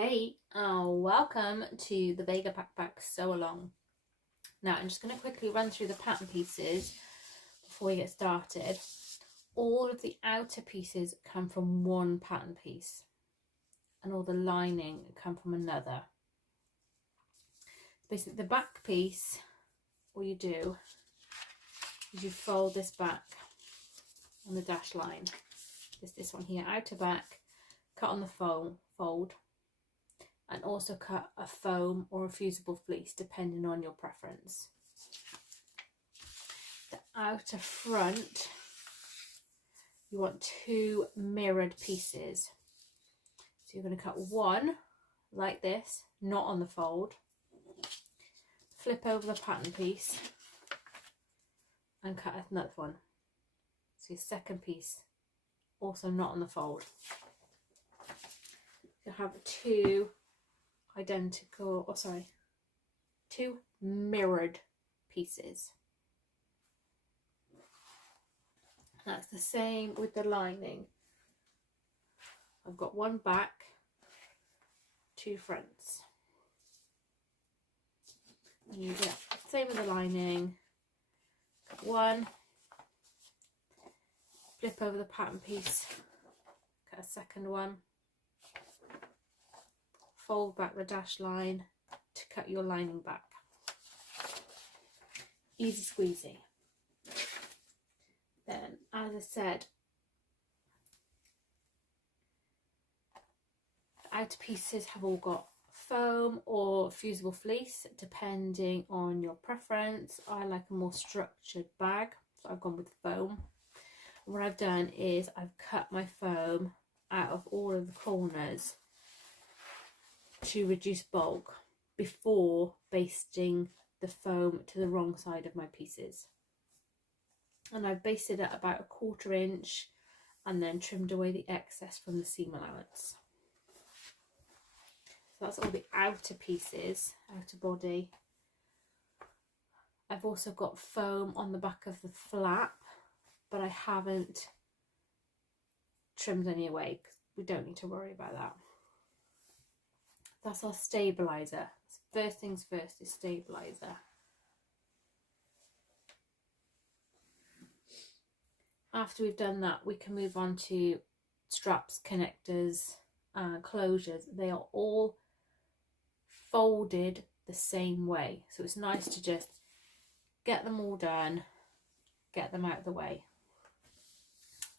Hey, welcome to the Vega Backpack Sew Along. Now I'm just going to quickly run through the pattern pieces before we get started. All of the outer pieces come from one pattern piece and all the lining come from another. Basically the back piece, all you do is you fold this back on the dash line. This one here, outer back, cut on the fold, and also cut a foam or a fusible fleece depending on your preference. The outer front, you want two mirrored pieces. So you're going to cut one like this, not on the fold, flip over the pattern piece and cut another one. So your second piece, also not on the fold. You have two mirrored pieces. That's the same with the lining. I've got one back, two fronts. And you get same with the lining. Cut one, flip over the pattern piece, cut a second one, fold back the dash line to cut your lining back. Easy squeezy. Then, as I said, the outer pieces have all got foam or fusible fleece depending on your preference. I like a more structured bag, so I've gone with foam. What I've done is I've cut my foam out of all of the corners to reduce bulk before basting the foam to the wrong side of my pieces. And I've basted it about 1/4 inch and then trimmed away the excess from the seam allowance. So that's all the outer pieces, outer body. I've also got foam on the back of the flap, but I haven't trimmed any away because we don't need to worry about that. That's our stabilizer. First things first is stabilizer. After we've done that, we can move on to straps, connectors, and closures. They are all folded the same way. So it's nice to just get them all done, get them out of the way.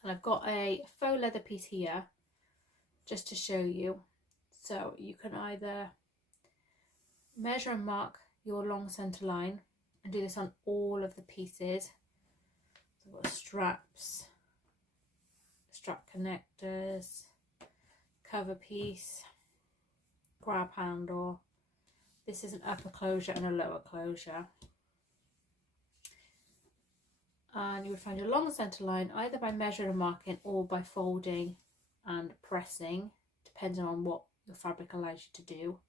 And I've got a faux leather piece here just to show you. So you can either measure and mark your long centre line and do this on all of the pieces. So I've got straps, strap connectors, cover piece, grab handle. This is an upper closure and a lower closure. And you would find your long centre line either by measuring and marking or by folding and pressing, depending on what your fabric allows you to do.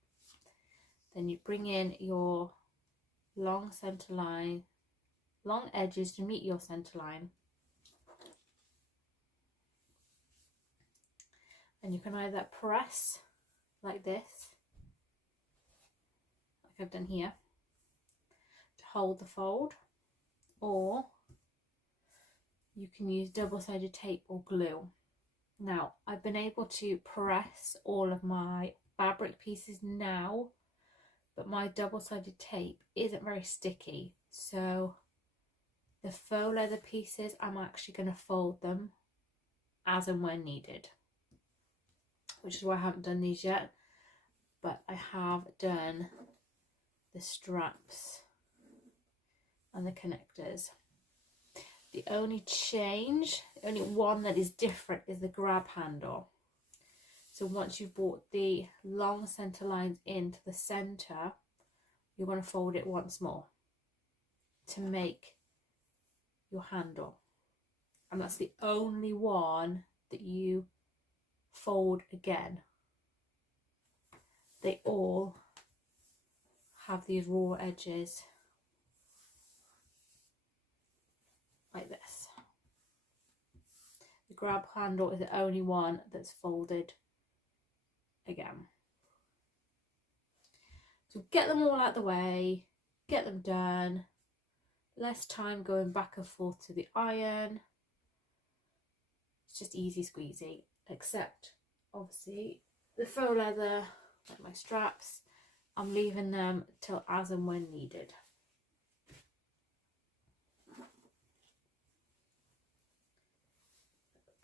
Then you bring in your long centre line, long edges to meet your centre line. And you can either press like this, like I've done here, to hold the fold, or you can use double-sided tape or glue. Now, I've been able to press all of my fabric pieces now, but my double-sided tape isn't very sticky. So the faux leather pieces, I'm actually going to fold them as and when needed, which is why I haven't done these yet, but I have done the straps and the connectors. The only change, the only one that is different is the grab handle. So once you've brought the long centre lines into the centre, you're going to fold it once more to make your handle. And that's the only one that you fold again. They all have these raw edges like this. The grab handle is the only one that's folded again. So get them all out the way, get them done, less time going back and forth to the iron. It's just easy squeezy, except obviously the faux leather, like my straps, I'm leaving them till as and when needed.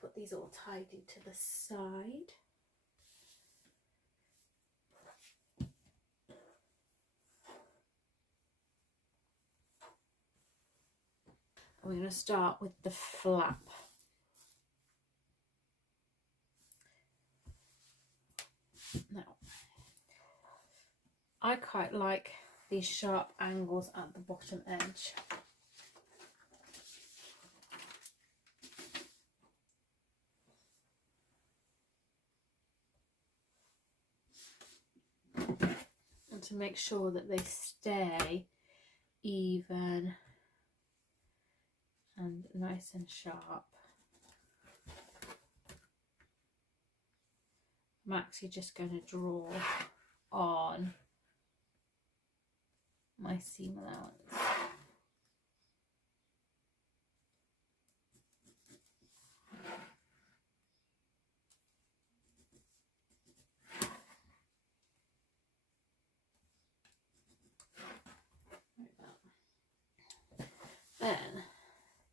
Put these all tidy to the side. We're going to start with the flap. Now, I quite like these sharp angles at the bottom edge. And to make sure that they stay even and nice and sharp, I'm actually just going to draw on my seam allowance. Then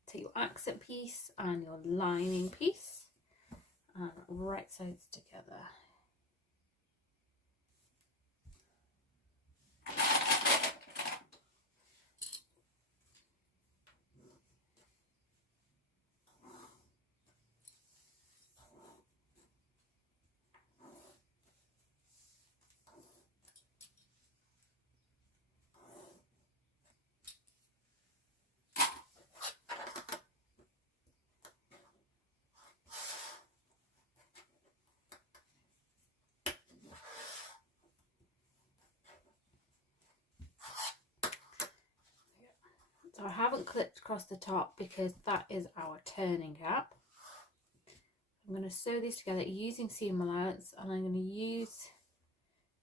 take your accent piece and your lining piece and right sides together. So I haven't clipped across the top because that is our turning gap. I'm going to sew these together using seam allowance, and I'm going to use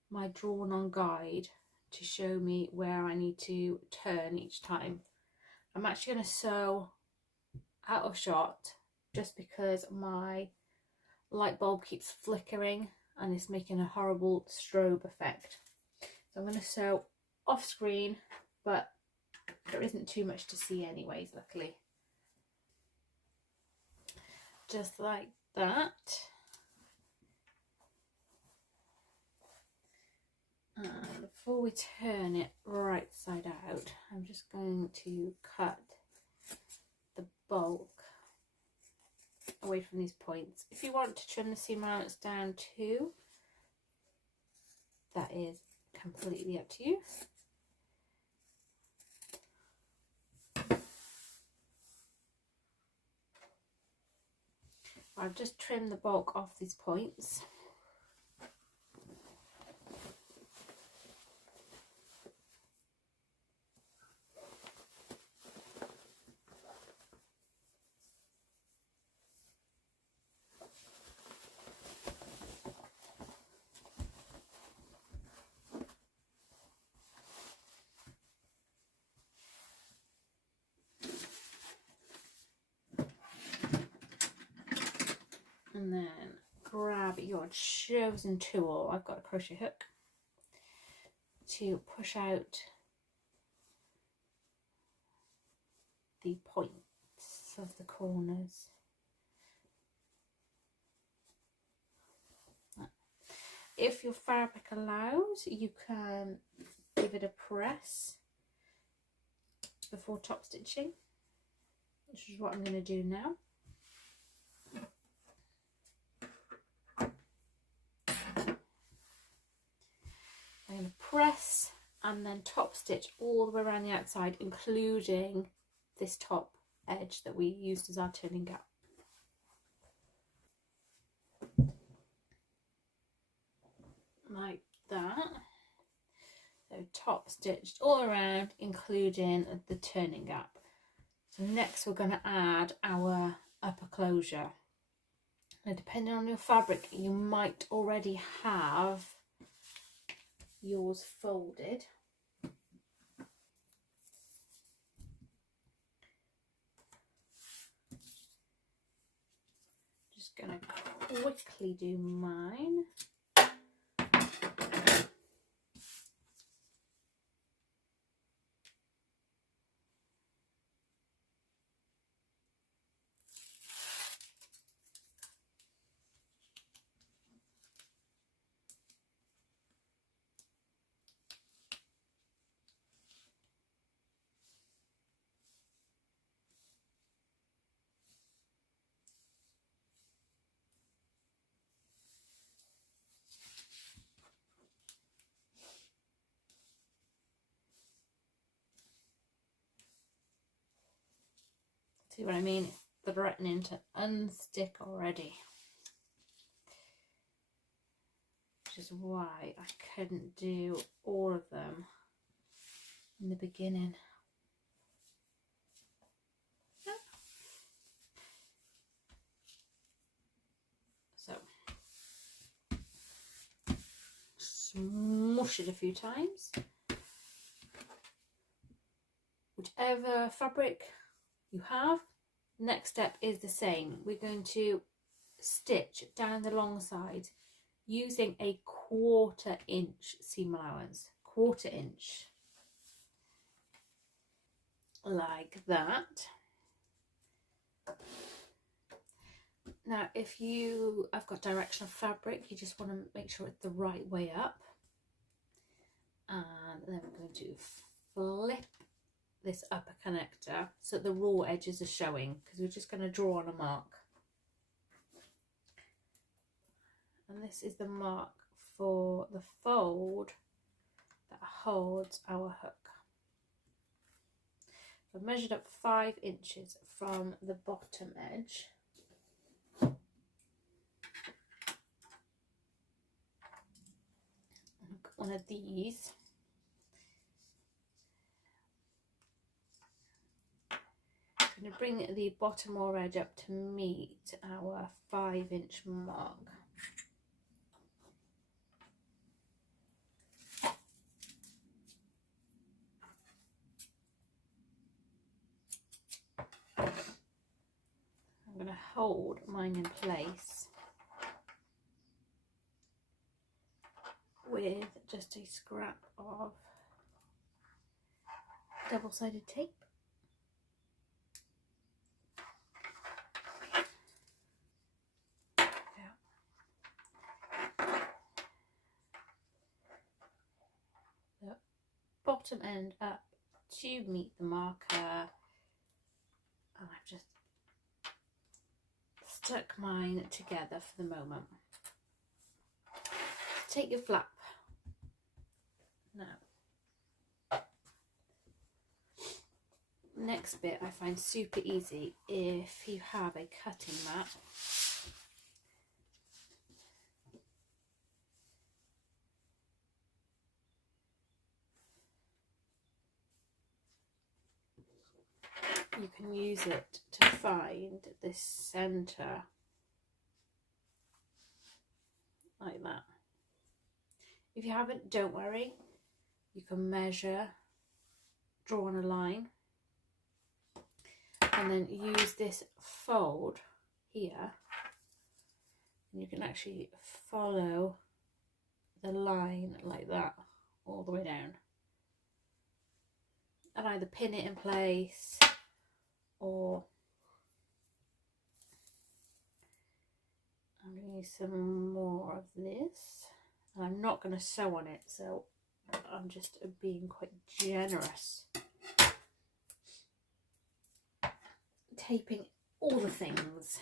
my drawn on guide to show me where I need to turn each time. I'm actually going to sew out of shot just because my light bulb keeps flickering and it's making a horrible strobe effect. So I'm going to sew off screen, but there isn't too much to see anyways, luckily. Just like that. And before we turn it right side out, I'm just going to cut the bulk away from these points. If you want to trim the seam allowance down too, that is completely up to you. I've just trimmed the bulk off these points. And then grab your chosen tool. I've got a crochet hook to push out the points of the corners. If your fabric allows, you can give it a press before top stitching, which is what I'm going to do now. I'm going to press and then top stitch all the way around the outside, including this top edge that we used as our turning gap. Like that. So top stitched all around, including the turning gap. So next we're going to add our upper closure. Now, depending on your fabric, you might already have yours folded. Just going to quickly do mine. See what I mean? It's threatening to unstick already. Which is why I couldn't do all of them in the beginning. So, smush it a few times. Whichever fabric you have, next step is the same. We're going to stitch down the long side using a 1/4 inch seam allowance, 1/4 inch, like that. Now if I've got directional fabric, you just want to make sure it's the right way up, and then we're going to flip this upper connector so that the raw edges are showing, because we're just going to draw on a mark. And this is the mark for the fold that holds our hook. So I've measured up 5 inches from the bottom edge. I've got one of these. I'm going to bring the bottom raw edge up to meet our 5-inch mark. I'm going to hold mine in place with just a scrap of double-sided tape. The bottom end up to meet the marker, and I've just stuck mine together for the moment. Take your flap now. Next bit I find super easy if you have a cutting mat. You can use it to find this centre, like that. If you haven't, don't worry. You can measure, draw on a line, and then use this fold here. And you can actually follow the line like that all the way down, and either pin it in place or I'm going to use some more of this. And I'm not going to sew on it, so I'm just being quite generous. Taping all the things.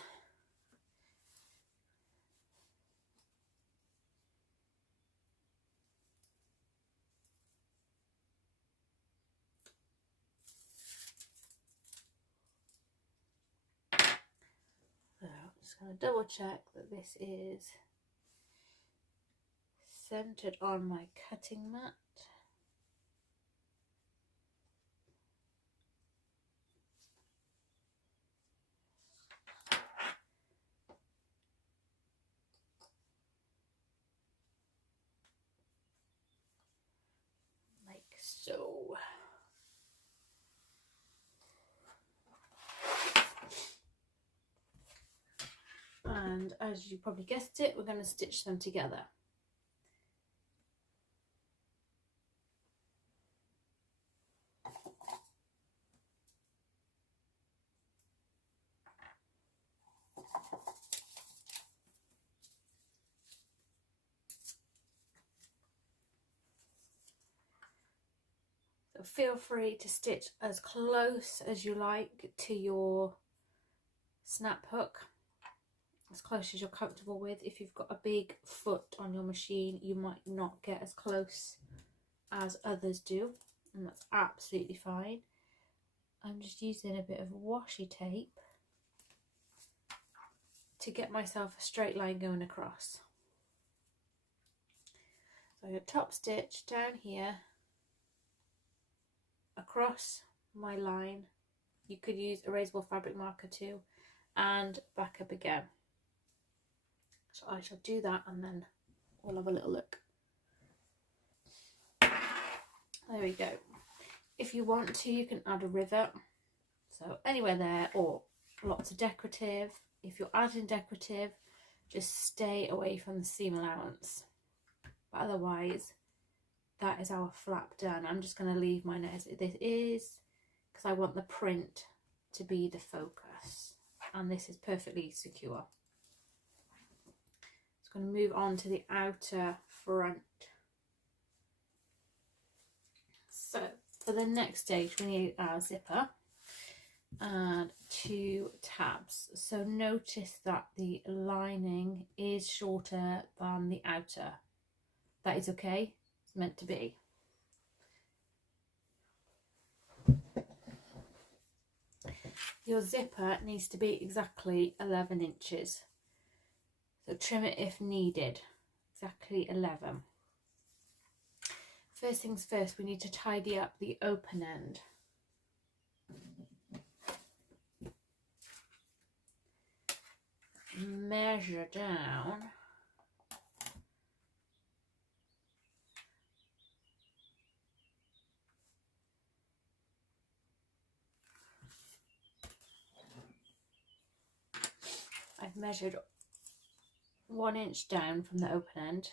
So I'm just going to double check that this is centered on my cutting mat. so. And as you probably guessed it, we're going to stitch them together. So feel free to stitch as close as you like to your snap hook, as close as you're comfortable with. If you've got a big foot on your machine, you might not get as close as others do, and that's absolutely fine. I'm just using a bit of washi tape to get myself a straight line going across. So your top stitch down here, across my line. You could use erasable fabric marker too, and back up again. So I shall do that and then we'll have a little look. There we go. If you want to, you can add a rivet, so anywhere there, or lots of decorative. If you're adding decorative, just stay away from the seam allowance, but otherwise that is our flap done. I'm just going to leave mine as this is, because I want the print to be the focus, and this is perfectly secure. Just going to move on to the outer front. So for the next stage, we need our zipper and 2 tabs. So notice that the lining is shorter than the outer. That is okay, it's meant to be. Your zipper needs to be exactly 11 inches. So trim it if needed, exactly 11. First things first, we need to tidy up the open end. Measure down . I've measured 1 inch down from the open end,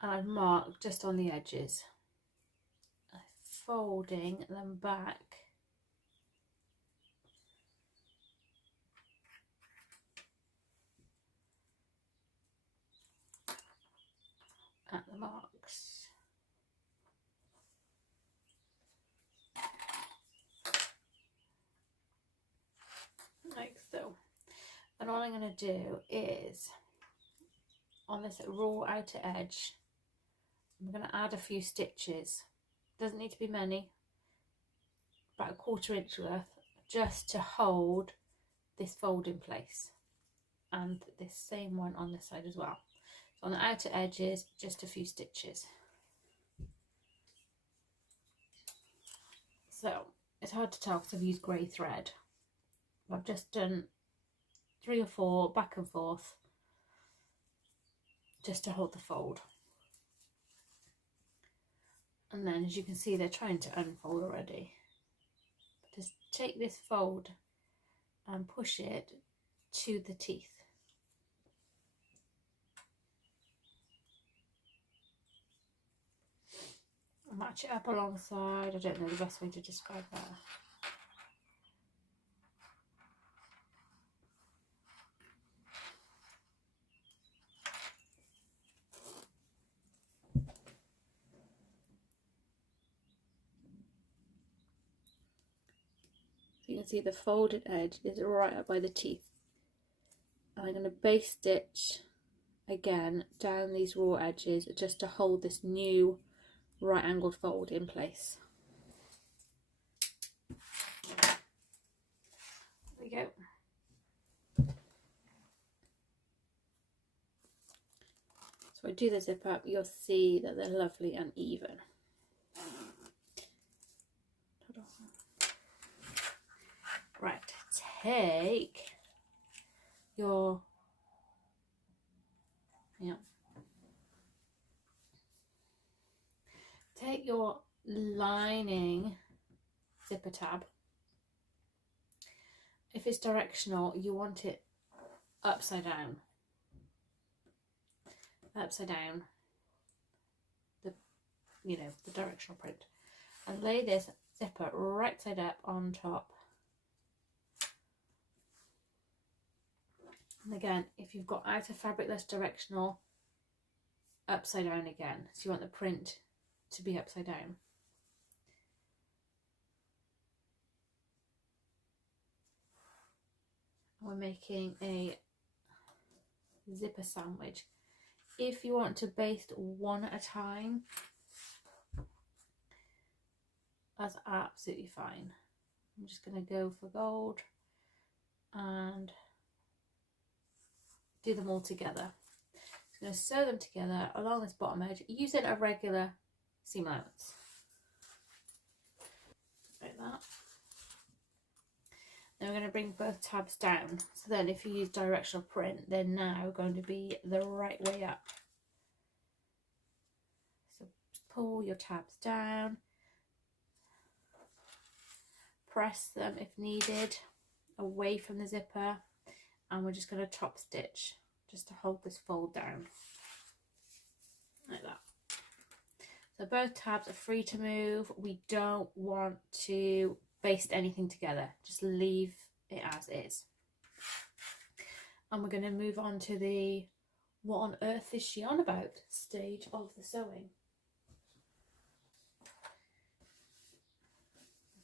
and I've marked just on the edges, folding them back at the marks. Like so. And all I'm going to do is, on this raw outer edge, I'm going to add a few stitches. Doesn't need to be many, about 1/4 inch worth, just to hold this fold in place, and this same one on this side as well. So on the outer edges, just a few stitches. So it's hard to tell because I've used grey thread. I've just done 3 or 4 back and forth just to hold the fold. And then, as you can see, they're trying to unfold already. Just take this fold and push it to the teeth. Match it up alongside. I don't know the best way to describe that. So you can see the folded edge is right up by the teeth. And I'm going to base stitch again down these raw edges just to hold this new right angled fold in place. There we go. So I do the zip up, you'll see that they're lovely and even. Right, take your, take your lining zipper tab. If it's directional, you want it upside down. Upside down, the directional print, and lay this zipper right side up on top. And again, if you've got outer fabric that's directional, upside down again. So you want the print to be upside down. We're making a zipper sandwich. If you want to baste one at a time, that's absolutely fine. I'm just going to go for gold and do them all together. Just going to sew them together along this bottom edge using a regular seam allowance. Like that. Then we're going to bring both tabs down. So then if you use directional print, they're now going to be the right way up. So just pull your tabs down. Press them if needed away from the zipper, and we're just going to top stitch just to hold this fold down like that. So both tabs are free to move. We don't want to baste anything together, just leave it as is. And we're going to move on to the what on earth is she on about stage of the sewing.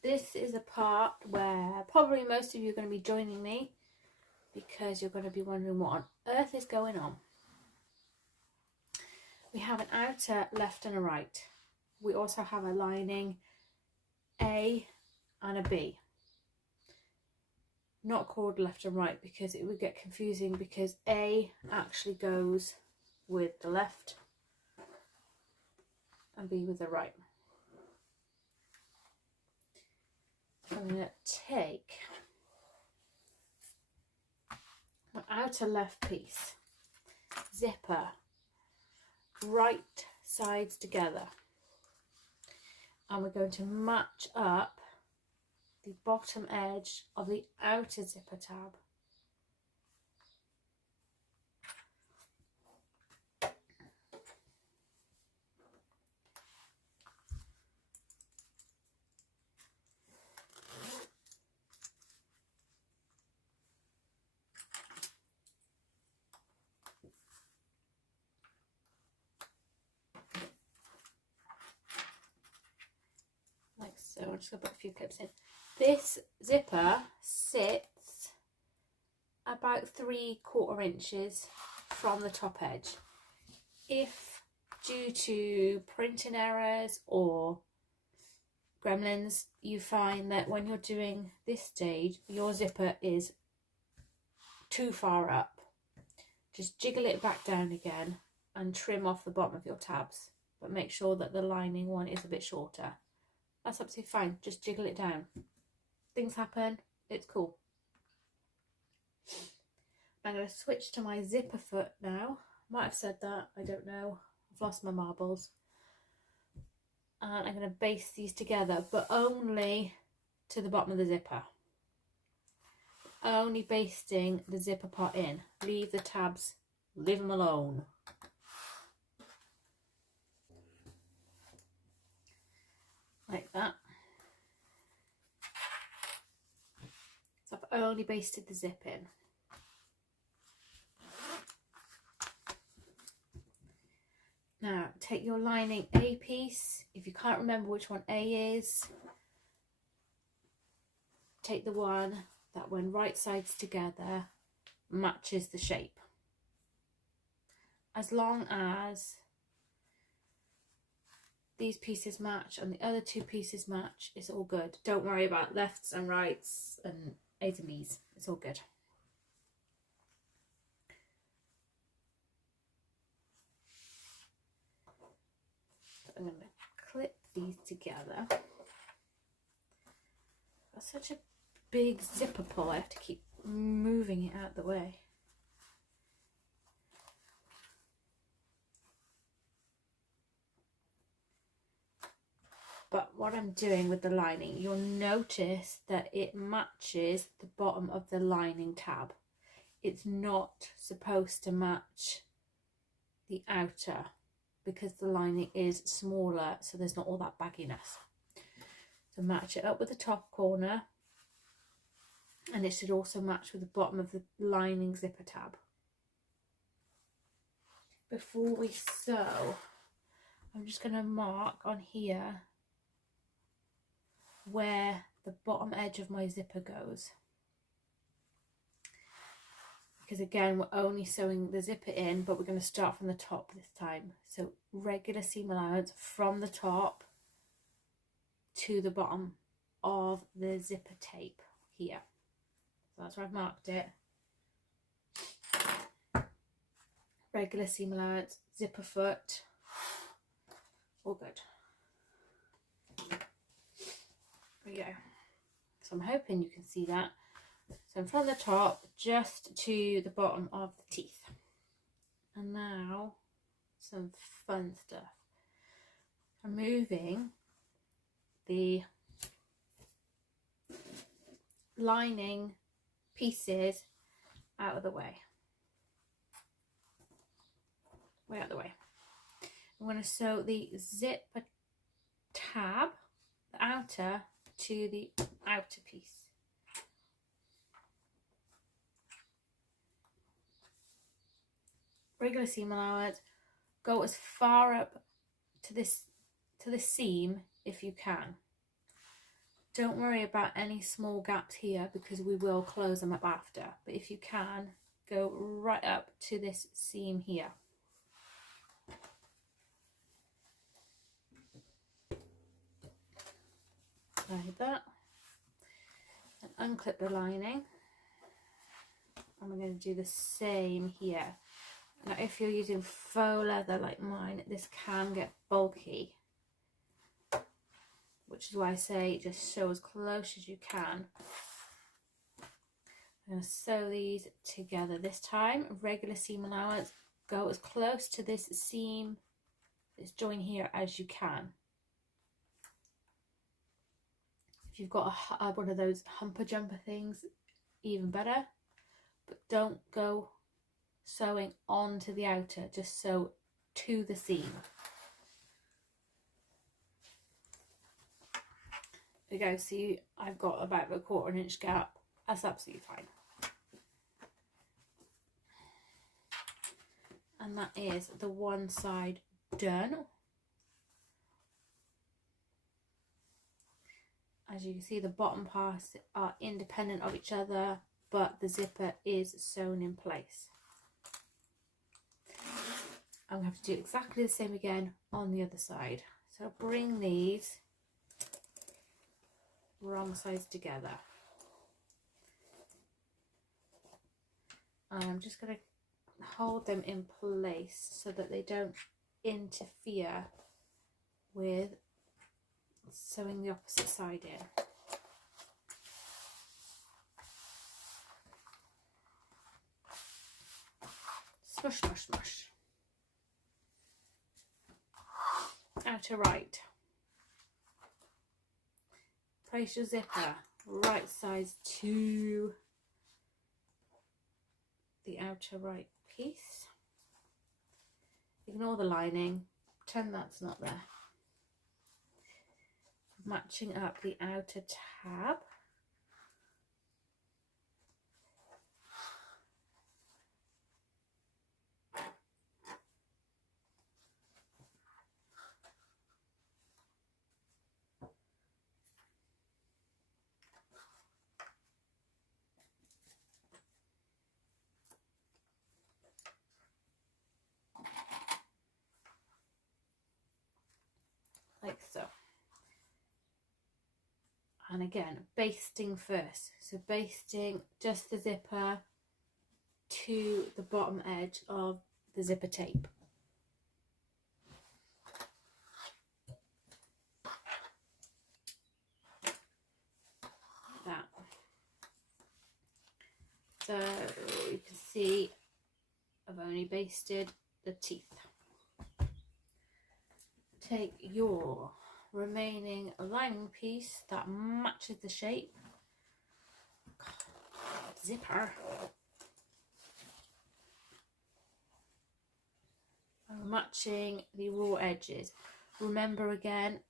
This is a part where probably most of you are going to be joining me, because you're going to be wondering what on earth is going on. We have an outer left and a right. We also have a lining A and a B. Not called left and right because it would get confusing, because A actually goes with the left and B with the right. I'm going to take my outer left piece, zipper, right sides together, and we're going to match up the bottom edge of the outer zipper tab like so. I'm just going to put a few clips in. This zipper sits about 3/4 inches from the top edge. If due to printing errors or gremlins you find that when you're doing this stage your zipper is too far up, just jiggle it back down again and trim off the bottom of your tabs, but make sure that the lining one is a bit shorter. That's absolutely fine, just jiggle it down. Things happen, it's cool. I'm going to switch to my zipper foot now. Might have said that, I don't know. I've lost my marbles. And I'm going to baste these together, but only to the bottom of the zipper. Only basting the zipper part in. Leave the tabs, leave them alone. Like that. So I've only basted the zip in. Now take your lining A piece. If you can't remember which one A is, take the one that when right sides together matches the shape. As long as these pieces match and the other two pieces match, it's all good. Don't worry about lefts and rights and A's and B's, it's all good. So I'm going to clip these together. That's such a big zipper pull, I have to keep moving it out of the way. what I'm doing with the lining, you'll notice that it matches the bottom of the lining tab. It's not supposed to match the outer because the lining is smaller, so there's not all that bagginess. So match it up with the top corner, and it should also match with the bottom of the lining zipper tab. Before we sew, I'm just going to mark on here where the bottom edge of my zipper goes, because again we're only sewing the zipper in, but we're going to start from the top this time. So regular seam allowance from the top to the bottom of the zipper tape here. So that's where I've marked it. Regular seam allowance, zipper foot, all good. There we go. So I'm hoping you can see that. So from the top just to the bottom of the teeth. And now some fun stuff. I'm moving the lining pieces out of the way. Way out of the way. I'm going to sew the zipper tab, the outer, to the outer piece. Regular seam allowance, go as far up to this seam if you can. Don't worry about any small gaps here because we will close them up after, but if you can, go right up to this seam here. Like that, and unclip the lining, and we're going to do the same here. Now if you're using faux leather like mine, this can get bulky, which is why I say just sew as close as you can. I'm going to sew these together this time. Regular seam allowance, go as close to this seam, this join here, as you can. If you've got one of those humper jumper things, even better, but don't go sewing onto the outer, just sew to the seam. There we go. See, I've got about a 1/4 inch gap. That's absolutely fine. And that is the one side done. As you can see, the bottom parts are independent of each other, but the zipper is sewn in place. I'm going to have to do exactly the same again on the other side. So bring these wrong sides together. And I'm just going to hold them in place so that they don't interfere with sewing the opposite side in. Smush, smush, smush. Outer right. Place your zipper right sides to the outer right piece. Ignore the lining, pretend that's not there. Matching up the outer tab. Like so. And again, basting first. So basting just the zipper to the bottom edge of the zipper tape. Like that. So you can see I've only basted the teeth. Take your remaining lining piece that matches the shape. Zipper. Matching the raw edges. Remember again,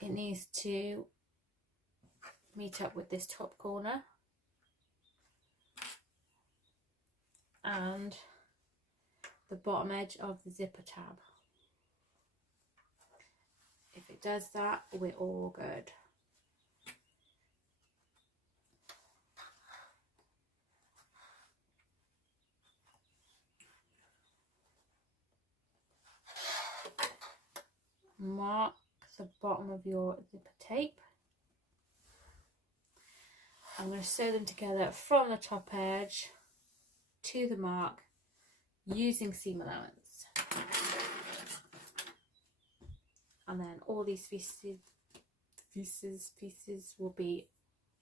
it needs to meet up with this top corner and the bottom edge of the zipper tab. If it does that, we're all good. Mark the bottom of your zipper tape. I'm going to sew them together from the top edge to the mark using seam allowance. And then all these pieces will be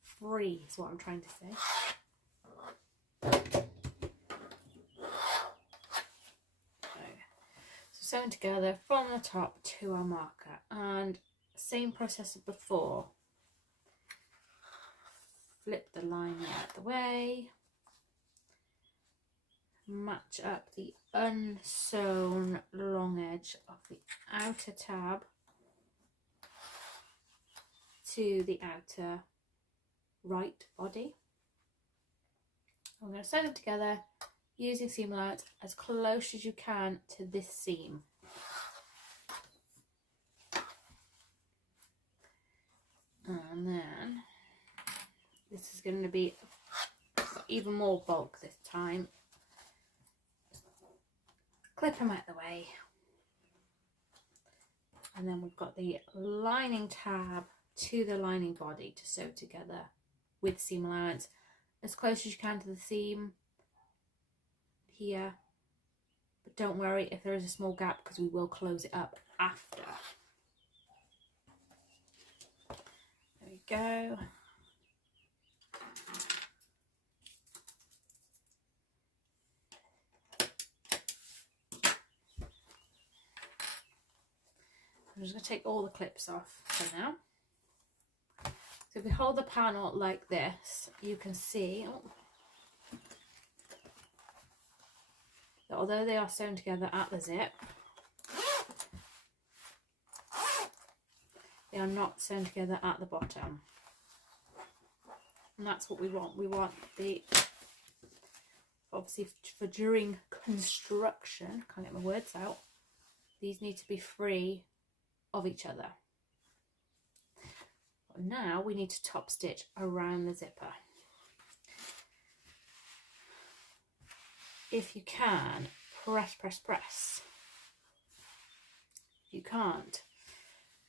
free, is what I'm trying to say. So sewing together from the top to our marker, and same process as before. Flip the lining out the way, match up the unsewn long edge of the outer tab to the outer right body. I'm going to sew them together using seam allowance as close as you can to this seam. And then this is going to be even more bulk this time. Clip them out the way. And then we've got the lining tab to the lining body to sew together with seam allowance as close as you can to the seam here. But don't worry if there is a small gap, because we will close it up after. There we go. I'm just going to take all the clips off for now. So if we hold the panel like this, you can see that although they are sewn together at the zip, they are not sewn together at the bottom. And that's what we want. We want the, obviously for during construction, can't get my words out, these need to be free of each other. But now we need to top stitch around the zipper. If you can, press, press, press. If you can't,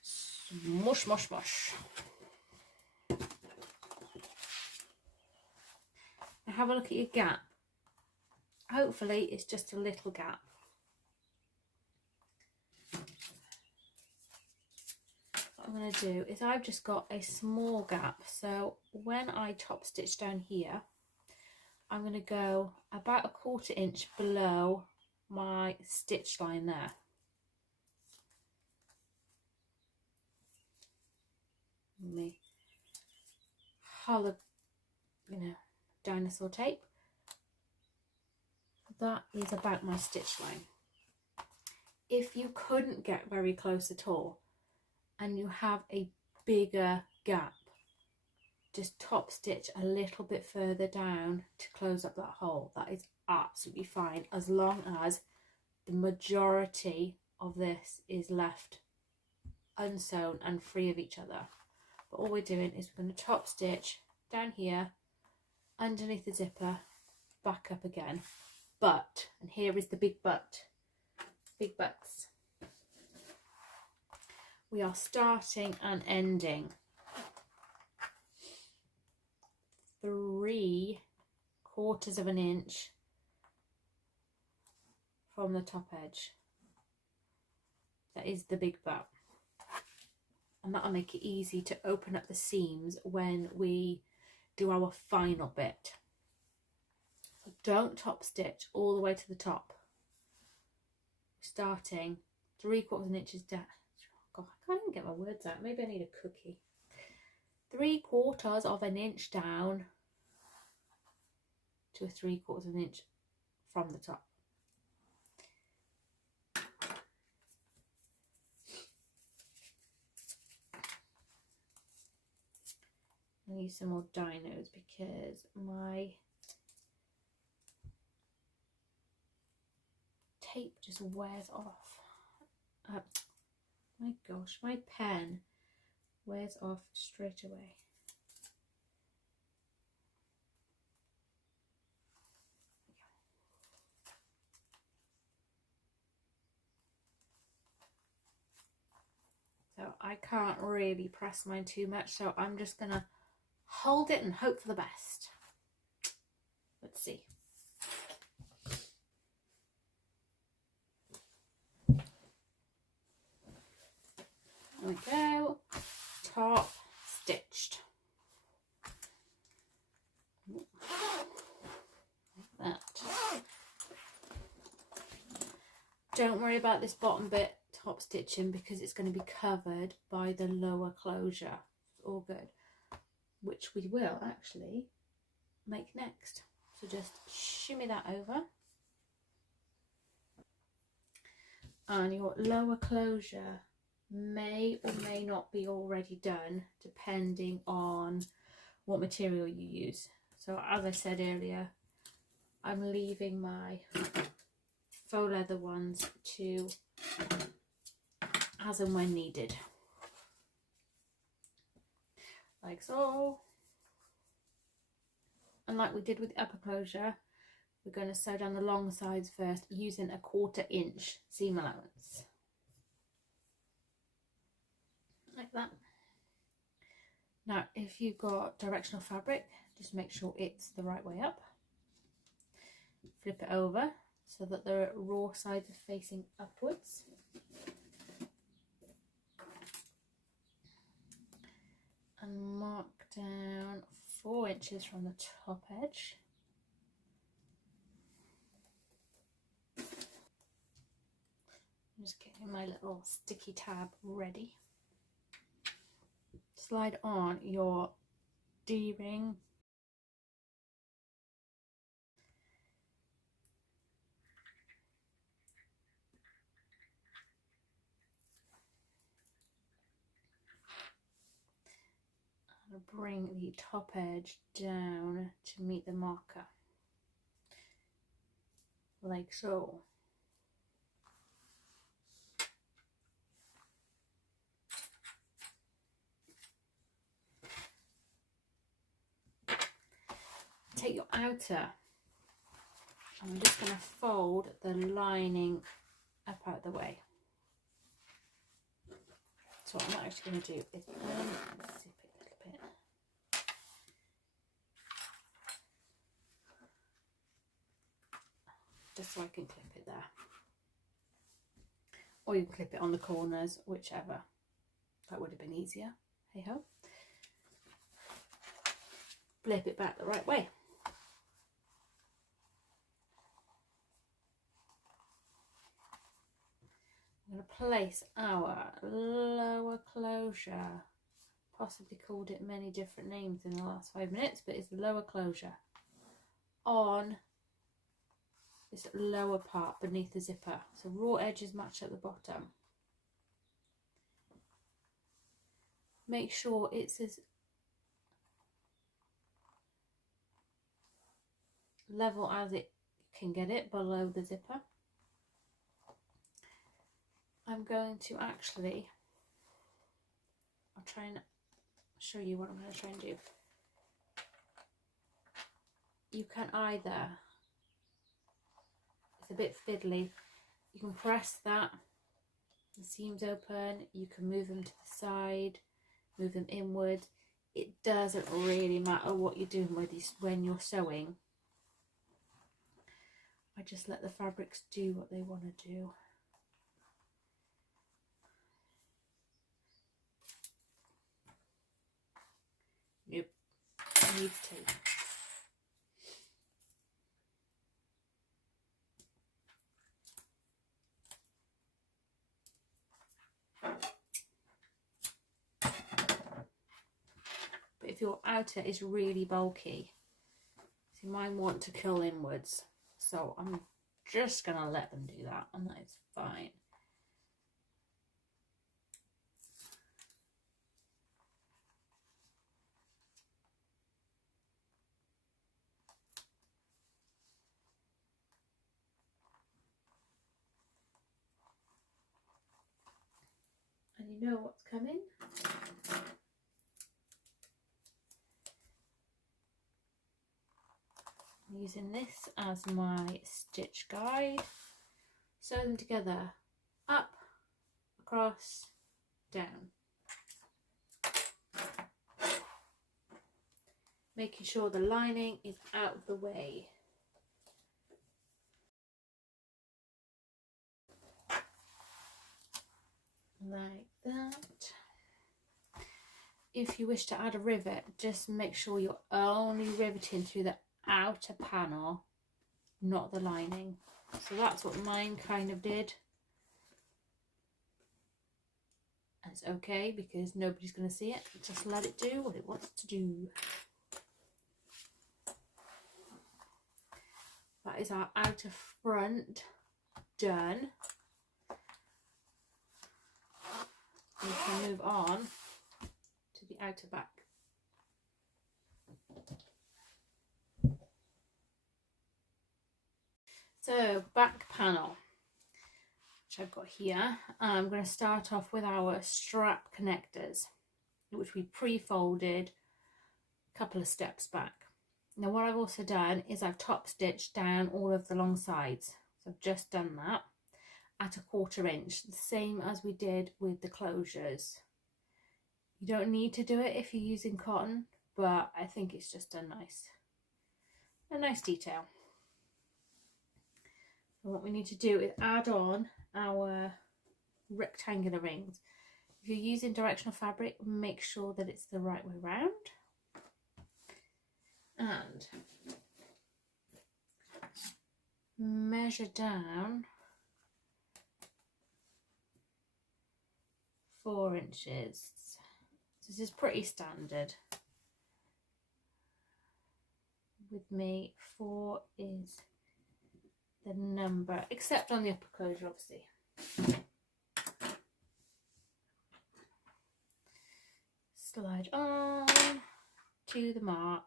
smush, mush, mush. Now have a look at your gap. Hopefully it's just a little gap. What I'm going to do is I've just got a small gap, so when I top stitch down here, I'm going to go about 1/4 inch below my stitch line there. Me hollow, dinosaur tape. That is about my stitch line. If you couldn't get very close at all and you have a bigger gap, just top stitch a little bit further down to close up that hole. That is absolutely fine, as long as the majority of this is left unsewn and free of each other. But all we're doing is we're going to top stitch down here underneath the zipper, back up again. But, and here is the big but, big buts, we are starting and ending 3/4 of an inch from the top edge. That is the big but, and that'll make it easy to open up the seams when we do our final bit. So don't top stitch all the way to the top. Starting 3/4 inches down, God, I can't even get my words out. Maybe I need a cookie. 3/4 of an inch down to a 3/4 of an inch from the top. I need some more dinos because my tape just wears off. My gosh, my pen wears off straight away. So I can't really press mine too much, so I'm just gonna hold it and hope for the best. Let's see. There we go. Top stitched. Like that. Don't worry about this bottom bit top stitching because it's going to be covered by the lower closure. It's all good, which we will actually make next. So just shimmy that over, and your lower closure may or may not be already done depending on what material you use. So as I said earlier, I'm leaving my faux leather ones to as and when needed, like so. And like we did with the upper closure, we're going to sew down the long sides first using a 1/4 inch seam allowance, like that. Now if you've got directional fabric, just make sure it's the right way up. Flip it over so that the raw sides are facing upwards. And mark down 4 inches from the top edge. I'm just getting my little sticky tab ready. Slide on your D-ring. And bring the top edge down to meet the marker, like so. Take your outer, and I'm just going to fold the lining up out of the way. So what I'm actually going to do is zip it a little bit. Just so I can clip it there. Or you can clip it on the corners, whichever. That would have been easier. Hey ho. Flip it back the right way. I'm going to place our lower closure, possibly called it many different names in the last 5 minutes, but it's the lower closure, on this lower part beneath the zipper. So raw edges match at the bottom. Make sure it's as level as it can get it below the zipper. I'm going to actually, I'll try and show you what I'm going to try and do. You can either, it's a bit fiddly, you can press that, the seams open, you can move them to the side, move them inward. It doesn't really matter what you're doing with these when you're sewing. I just let the fabrics do what they want to do. Yep, needs tape. your outer is really bulky. See, mine want to curl inwards, so I'm just gonna let them do that, and that is fine. And you know what's coming. I'm using this as my stitch guide. Sew them together, up, across, down. Making sure the lining is out of the way. Like that. If you wish to add a rivet, just make sure you're only riveting through the outer panel, not the lining. So that's what mine kind of did. And it's okay because nobody's going to see it. Just let it do what it wants to do. That is our outer front done. We can move on to the outer back. So back panel, which I've got here, I'm going to start off with our strap connectors, which we pre-folded a couple of steps back. Now what I've also done is I've top stitched down all of the long sides. So I've just done that at 1/4 inch, the same as we did with the closures. You don't need to do it if you're using cotton, but I think it's just a nice detail. And what we need to do is add on our rectangular rings. If you're using directional fabric, make sure that it's the right way round. And measure down 4 inches. This is pretty standard. With me, 4 is the number, except on the upper closure, obviously. Slide on to the mark.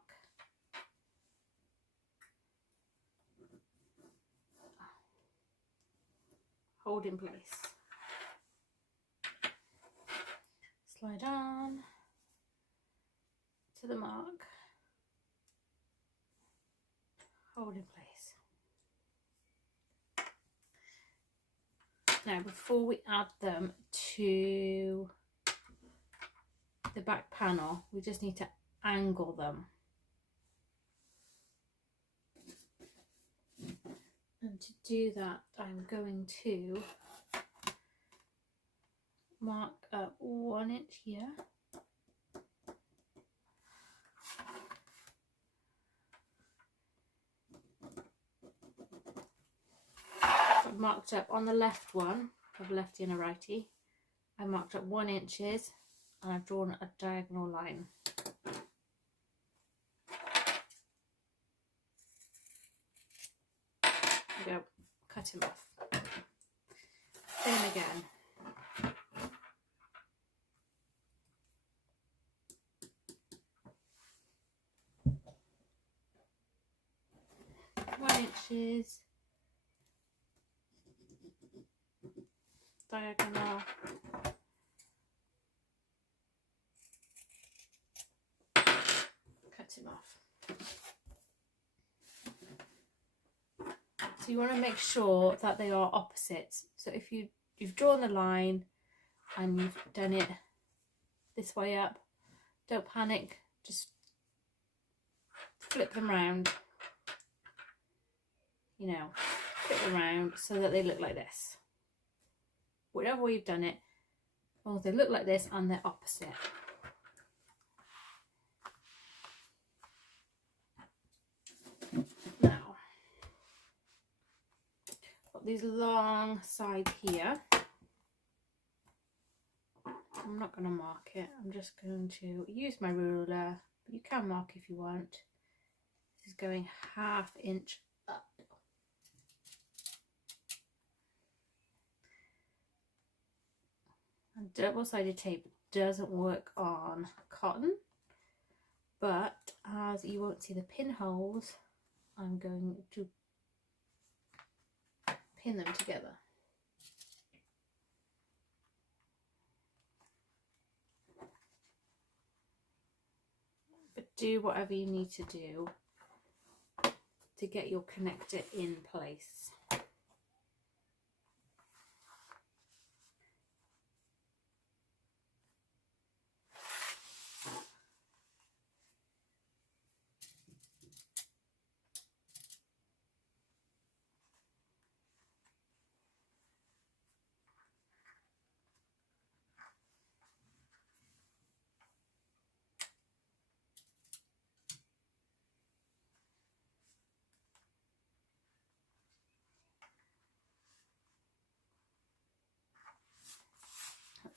Hold in place. Slide on to the mark. Hold in place. Now, before we add them to the back panel, we just need to angle them. And to do that, I'm going to mark up 1 inch here. I've marked up on the left one, I've lefty and a righty. I marked up 1 inches and I've drawn a diagonal line. There we go, cut him off. Same again. Inches diagonal, cut him off. So you want to make sure that they are opposites. So if you've drawn the line and you've done it this way up, don't panic, just flip them round. You know, flip them around so that they look like this. Whatever way you've done it, as long as they look like this and they're opposite. Now, got these long sides here. I'm not going to mark it, I'm just going to use my ruler but you can mark if you want. This is going 1/2 inch up. And double-sided tape doesn't work on cotton, but as you won't see the pinholes, I'm going to pin them together. But do whatever you need to do to get your connector in place.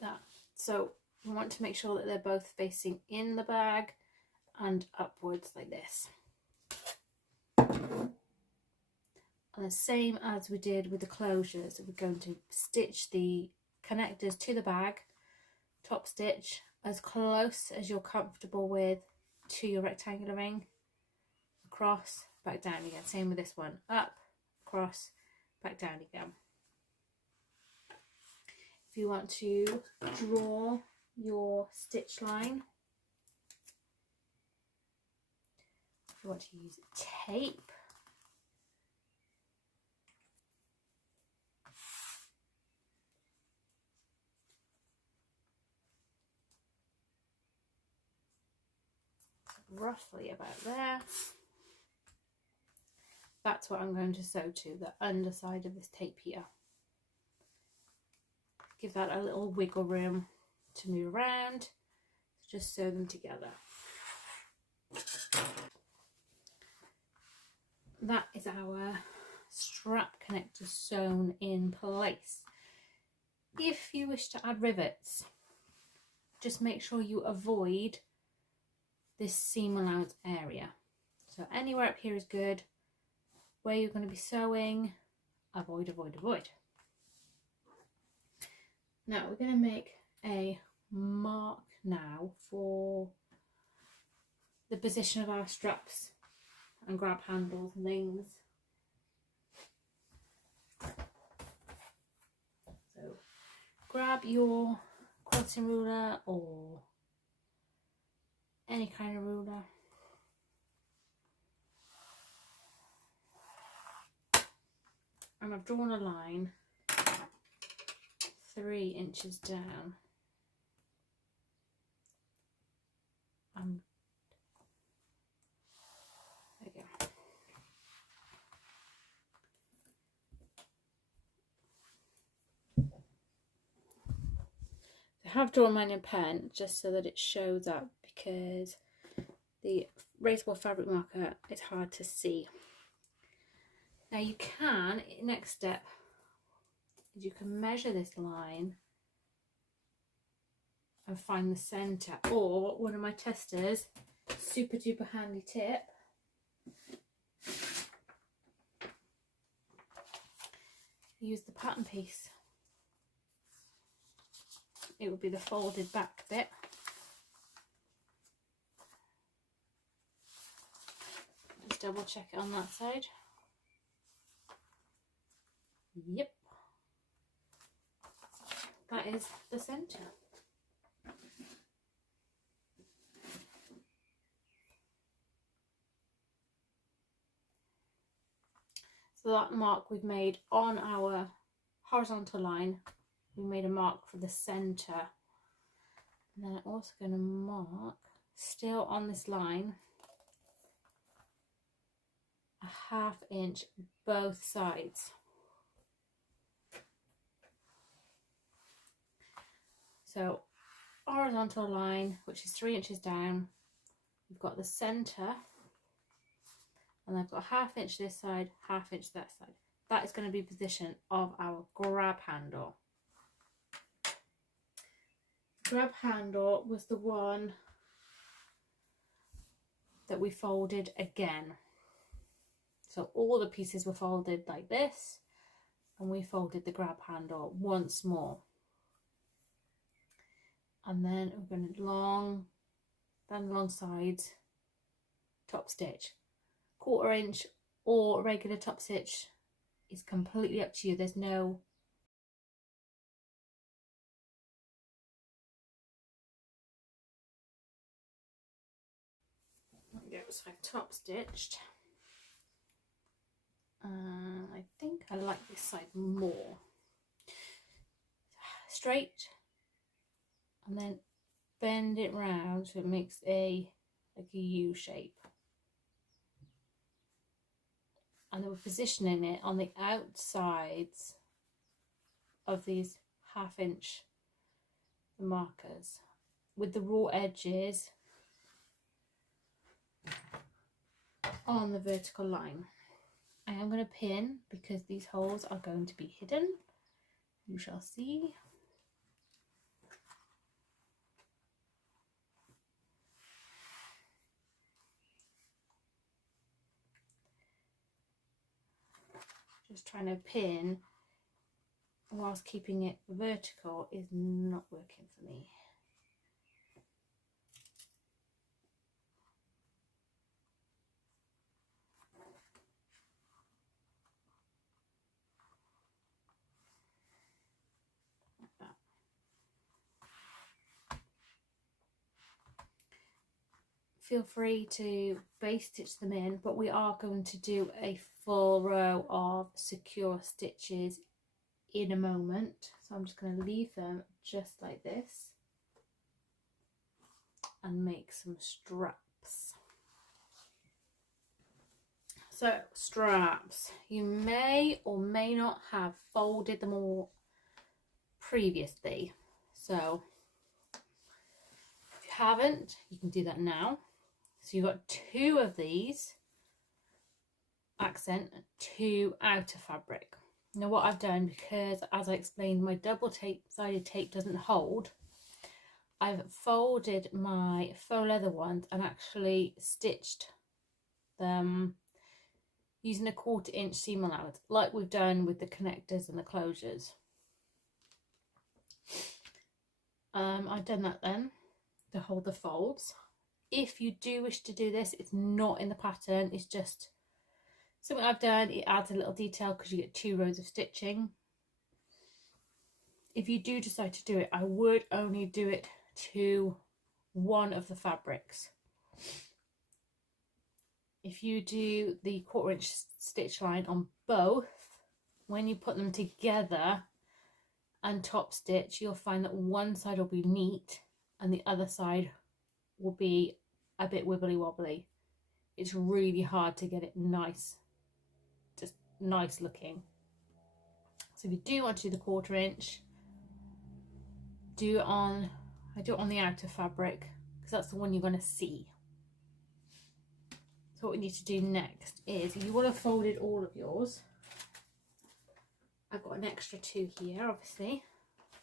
That. So you want to make sure that they're both facing in the bag and upwards like this. And the same as we did with the closures, we're going to stitch the connectors to the bag, top stitch as close as you're comfortable with to your rectangular ring, across, back down again. Same with this one, up, across, back down again. If you want to draw your stitch line, if you want to use tape, roughly about there, that's what I'm going to sew to, the underside of this tape here. Give that a little wiggle room to move around. Just sew them together. That is our strap connector sewn in place. If you wish to add rivets, just make sure you avoid this seam allowance area. So anywhere up here is good. Where you're going to be sewing, avoid, avoid, avoid. Now we're going to make a mark now for the position of our straps and grab handles and things. So grab your quilting ruler or any kind of ruler. And I've drawn a line 3 inches down. There we go. I have drawn mine in pen just so that it shows up, because the raisable fabric marker is hard to see. Now you can, next step, is you can measure this line and find the centre, or one of my testers, super duper handy tip, use the pattern piece. It would be the folded back bit. Just double check it on that side. Yep, that is the centre. So that mark we've made on our horizontal line, we made a mark for the centre. And then I'm also going to mark, still on this line, a 1/2 inch both sides. So horizontal line, which is 3 inches down, we've got the centre, and I've got 1/2 inch this side, 1/2 inch that side. That is going to be position of our grab handle. Grab handle was the one that we folded again. So all the pieces were folded like this, and we folded the grab handle once more. And then we're going to down the long sides, top stitch. 1/4 inch or regular top stitch is completely up to you. There's no so I've top stitched. I think I like this side more. Straight, and then bend it round so it makes like a U shape. And then we're positioning it on the outsides of these 1/2 inch markers with the raw edges on the vertical line. I am going to pin because these holes are going to be hidden. You shall see. Just trying to pin whilst keeping it vertical is not working for me. Like that. Feel free to base stitch them in, but we are going to do a full row of secure stitches in a moment. So I'm just going to leave them just like this and make some straps. So straps, you may or may not have folded them all previously. So if you haven't, you can do that now. So you've got 2 of these accent and 2 outer fabric. Now what I've done, because as I explained my double sided tape doesn't hold, I've folded my faux leather ones and actually stitched them using a 1/4 inch seam allowance, like we've done with the connectors and the closures. I've done that then to hold the folds. If you do wish to do this, it's not in the pattern, it's just something I've done. It adds a little detail because you get 2 rows of stitching. If you do decide to do it, I would only do it to one of the fabrics. If you do the 1/4 inch stitch line on both, when you put them together and top stitch, you'll find that one side will be neat and the other side will be a bit wibbly wobbly. It's really hard to get it nice, just nice looking. So if you do want to do the 1/4 inch, I do it on the outer fabric because that's the one you're going to see. So what we need to do next is, you will have folded all of yours. I've got an extra 2 here, obviously,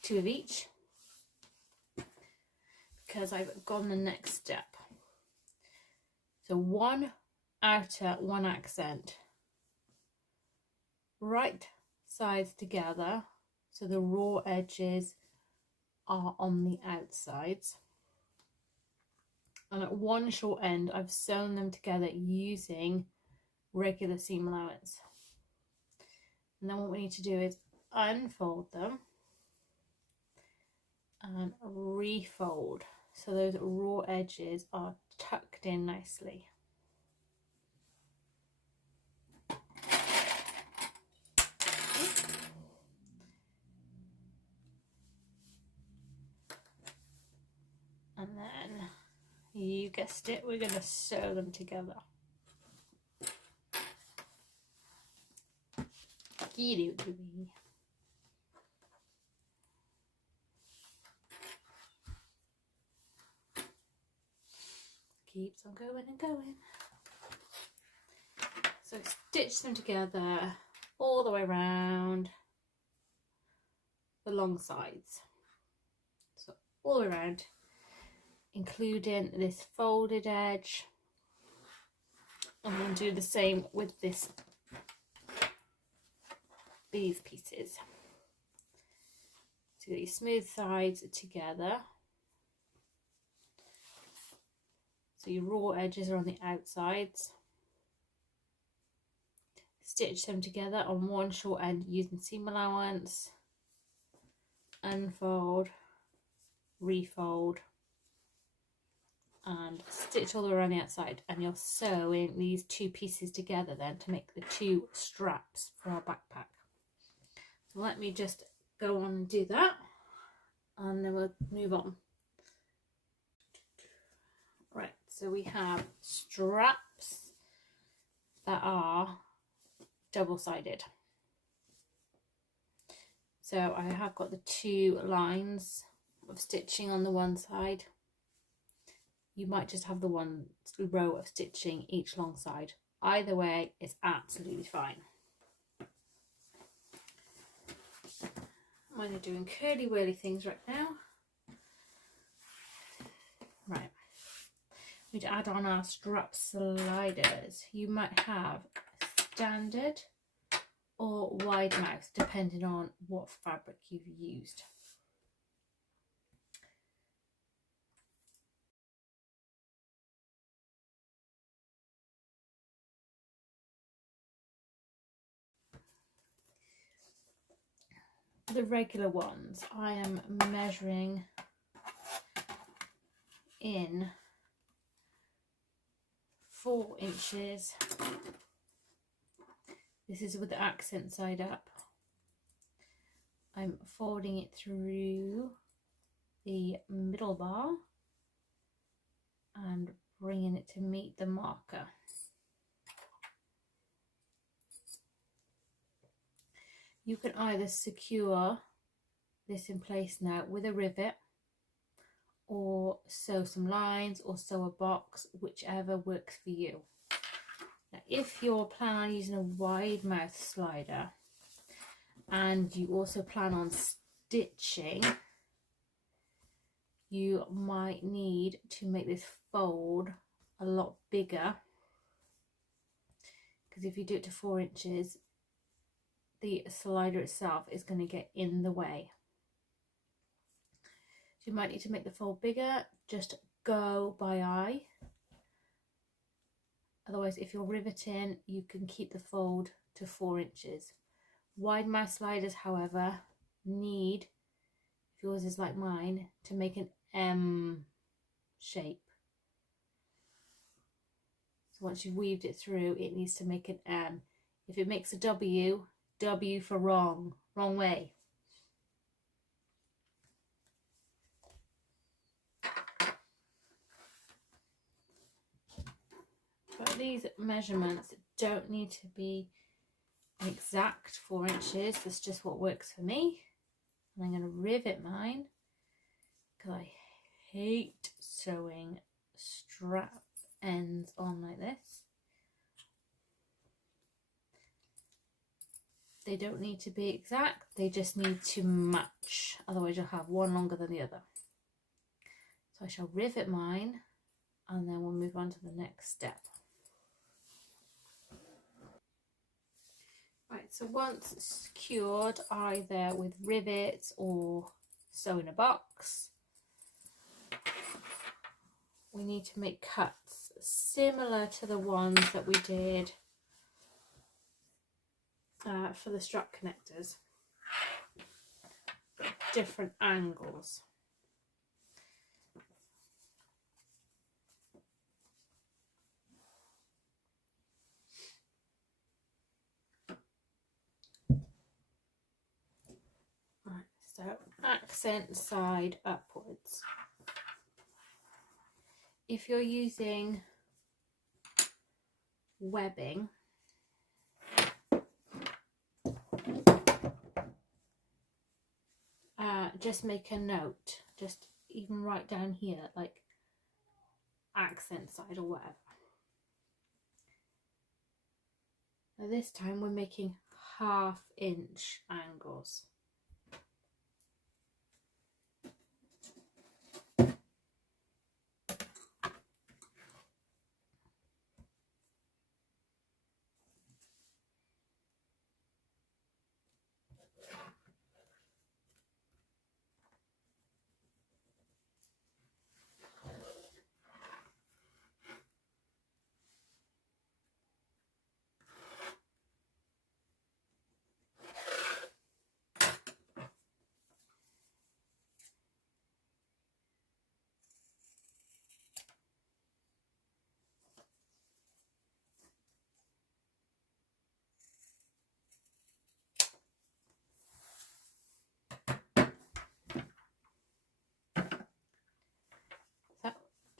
2 of each, because I've gone the next step. So 1 outer, 1 accent, right sides together, so the raw edges are on the outsides. And at one short end, I've sewn them together using regular seam allowance. And then what we need to do is unfold them and refold so those raw edges are tucked in nicely. And then, you guessed it, we're going to sew them together. Keeps on going and going. So stitch them together all the way around the long sides. all around, including this folded edge I'm going to do the same with these pieces. So your smooth sides together. So your raw edges are on the outsides. Stitch them together on one short end using seam allowance. Unfold, refold, and stitch all the way around the outside, and you're sewing these two pieces together then to make the two straps for our backpack. So let me just go on and do that, and then we'll move on. Right, so we have straps that are double-sided. So I have got the two lines of stitching on the one side. You might just have the one row of stitching each long side. Either way, it's absolutely fine. I'm only doing curly whirly things right now. Right. We need to add on our strap sliders. You might have standard or wide mouth, depending on what fabric you've used. The regular ones, I am measuring in 4 inches. This is with the accent side up. I'm folding it through the middle bar and bringing it to meet the marker. You can either secure this in place now with a rivet, or sew some lines, or sew a box, whichever works for you. Now, if you're planning on using a wide mouth slider and you also plan on stitching, you might need to make this fold a lot bigger, because if you do it to 4 inches, the slider itself is going to get in the way. So you might need to make the fold bigger. Just go by eye. Otherwise, if you're riveting, you can keep the fold to 4 inches. Wide mouth sliders, however, need, if yours is like mine, to make an M shape. So once you've weaved it through, it needs to make an M. If it makes a W, W for wrong way. But these measurements don't need to be an exact 4 inches. That's just what works for me. And I'm going to rivet mine, because I hate sewing strap ends on like this. They don't need to be exact, they just need to match, otherwise you'll have one longer than the other. So I shall rivet mine, and then we'll move on to the next step. Right, so once secured, either with rivets or sew in a box, we need to make cuts similar to the ones that we did for the strap connectors, different angles. Right, so accent side upwards. If you're using webbing, just make a note, just even write down here like accent side or whatever. Now this time we're making 1/2 inch angles.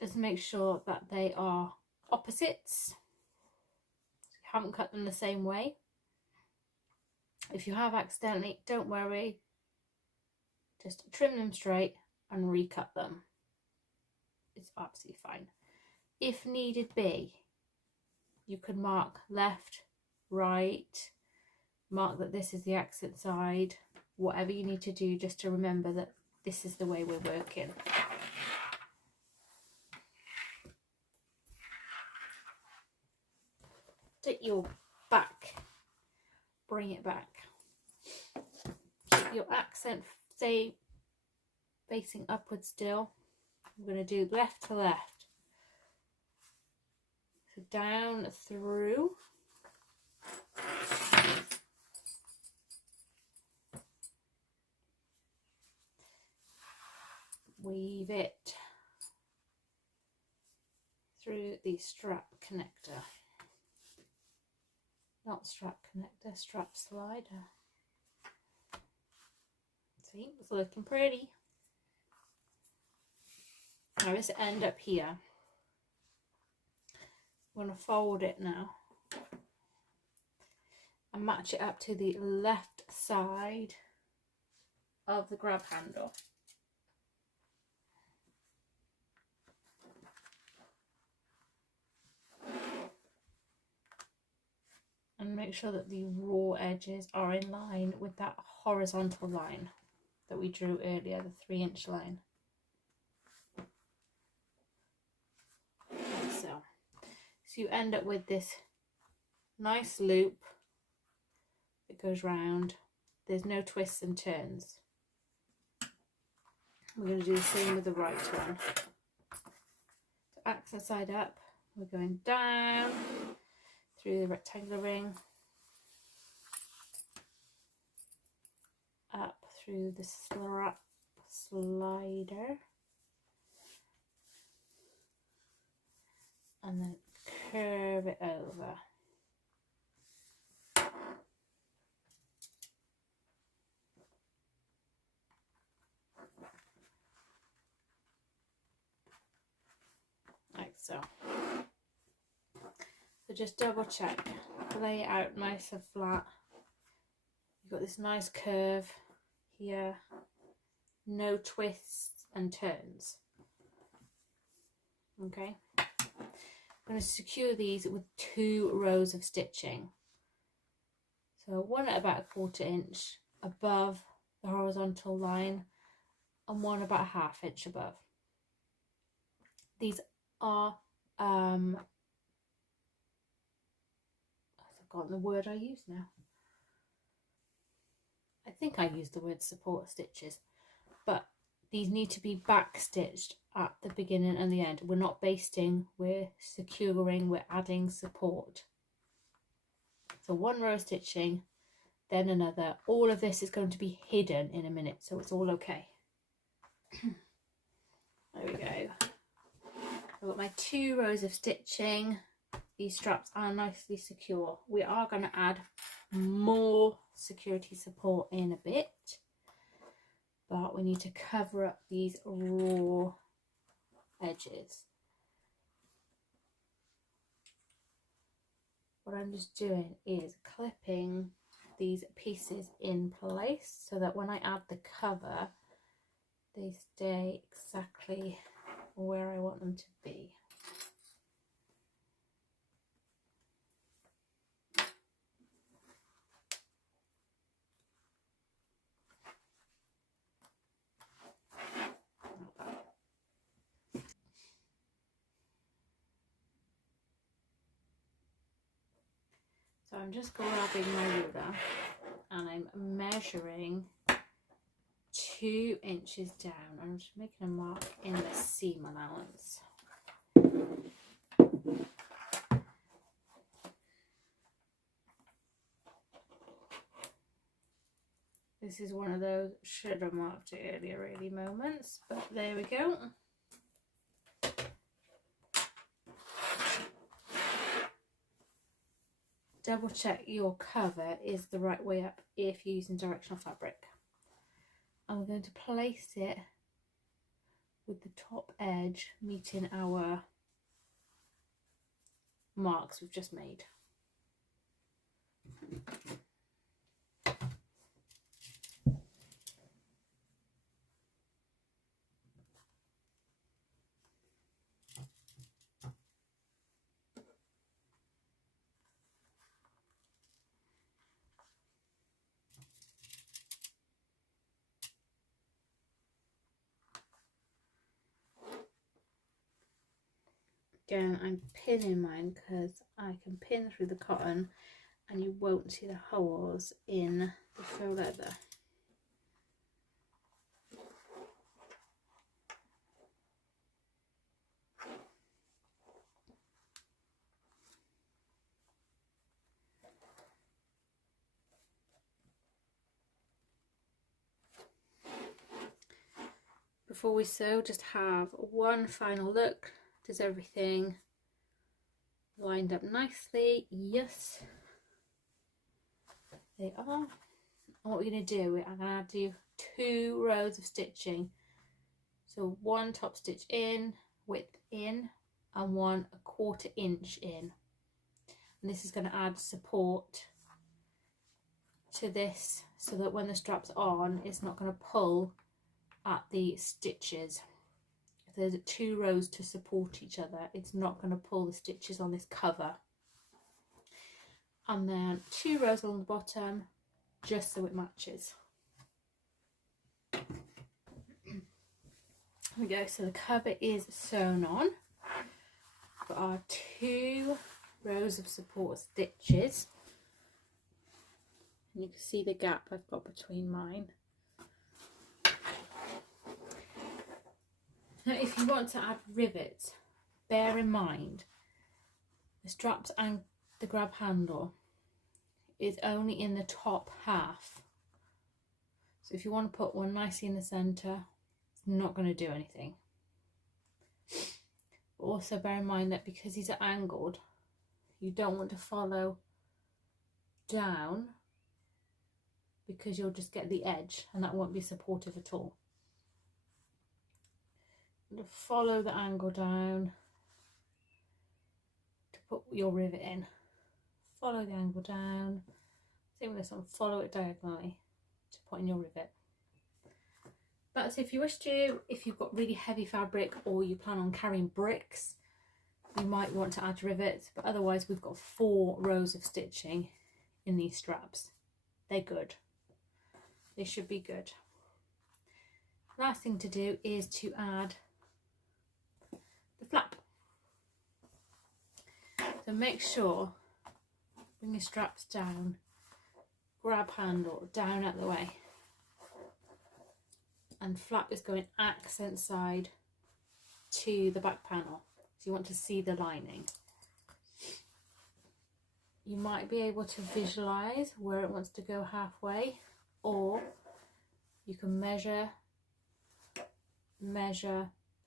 Just make sure that they are opposites. You haven't cut them the same way. If you have accidentally, don't worry. Just trim them straight and recut them. It's absolutely fine. If needed be, you could mark left, right, mark that this is the accent side, whatever you need to do just to remember that this is the way we're working. Take your back, bring it back. Keep your accent stay facing upwards still. I'm going to do left to left. So down through. Weave it through the strap connector. Not strap connector, strap slider. See, it's looking pretty. Now this end up here. I'm going to fold it now and match it up to the left side of the grab handle. And make sure that the raw edges are in line with that horizontal line that we drew earlier, the 3-inch line. Like so. So you end up with this nice loop that goes round. There's no twists and turns. We're going to do the same with the right one. So accent side up, we're going down through the rectangular ring, up through the strap slider, and then curve it over. Like so. So just double check, lay it out nice and flat. You've got this nice curve here, no twists and turns. Okay, I'm going to secure these with 2 rows of stitching. So one at about a 1/4 inch above the horizontal line and one about a 1/2 inch above. These are I've forgotten the word I use now. I think I used the word support stitches, but these need to be back stitched at the beginning and the end. We're not basting, we're securing, we're adding support. So 1 row of stitching, then another. All of this is going to be hidden in a minute, so it's all okay. There we go. I've got my 2 rows of stitching. These straps are nicely secure. We are going to add more security support in a bit, but we need to cover up these raw edges. What I'm just doing is clipping these pieces in place so that when I add the cover, they stay exactly where I want them to be. So I'm just grabbing my ruler and I'm measuring 2 inches down. I'm just making a mark in the seam allowance. This is one of those should have marked it earlier really moments, but there we go. Double check your cover is the right way up if you're using directional fabric. I'm going to place it with the top edge meeting our marks we've just made. Again, I'm pinning mine because I can pin through the cotton and you won't see the holes in the faux leather. Before we sew, just have one final look. Does everything lined up nicely? Yes, they are. And what we're going to do, I'm going to do 2 rows of stitching. So 1 top stitch in, width in, and 1 1/4 inch in. And this is going to add support to this so that when the strap's on, it's not going to pull at the stitches. If there's 2 rows to support each other, it's not going to pull the stitches on this cover. And then 2 rows along the bottom, just so it matches. There we go, so the cover is sewn on. Got our 2 rows of support stitches. And you can see the gap I've got between mine. Now, if you want to add rivets, bear in mind the straps and the grab handle is only in the top half. So if you want to put one nicely in the centre, it's not going to do anything. But also bear in mind that because these are angled, you don't want to follow down because you'll just get the edge and that won't be supportive at all. Follow the angle down to put your rivet in. Follow the angle down. Same with this one, follow it diagonally to put in your rivet. That's if you wish to. If you've got really heavy fabric or you plan on carrying bricks, you might want to add rivets, but otherwise we've got 4 rows of stitching in these straps. They're good. They should be good. Last thing to do is to add the flap. So make sure, bring your straps down, grab handle down out the way, and flap is going accent side to the back panel. So you want to see the lining. You might be able to visualize where it wants to go halfway, or you can measure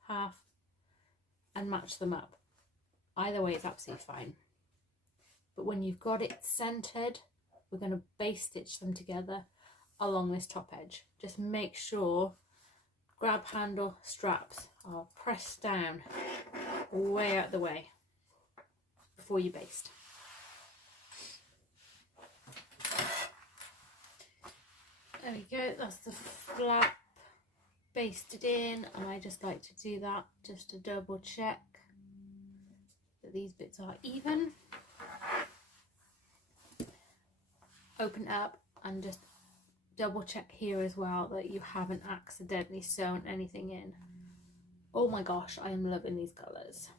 half and match them up. Either way is absolutely fine. But when you've got it centered, we're going to base stitch them together along this top edge. Just make sure grab handle straps are pressed down way out the way before you baste. There we go, that's the flap basted in, and I just like to do that just to double check that these bits are even. Open it up and just double check here as well that you haven't accidentally sewn anything in. Oh my gosh, I am loving these colours.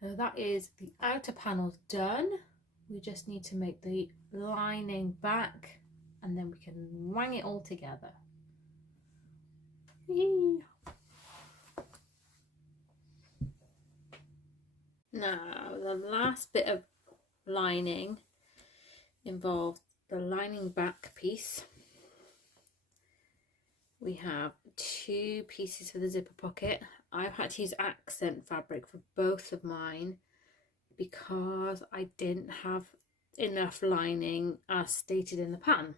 So that is the outer panels done. We just need to make the lining back and then we can wang it all together. Whee! Now the last bit of lining involves the lining back piece. We have 2 pieces for the zipper pocket. I've had to use accent fabric for both of mine because I didn't have enough lining as stated in the pattern.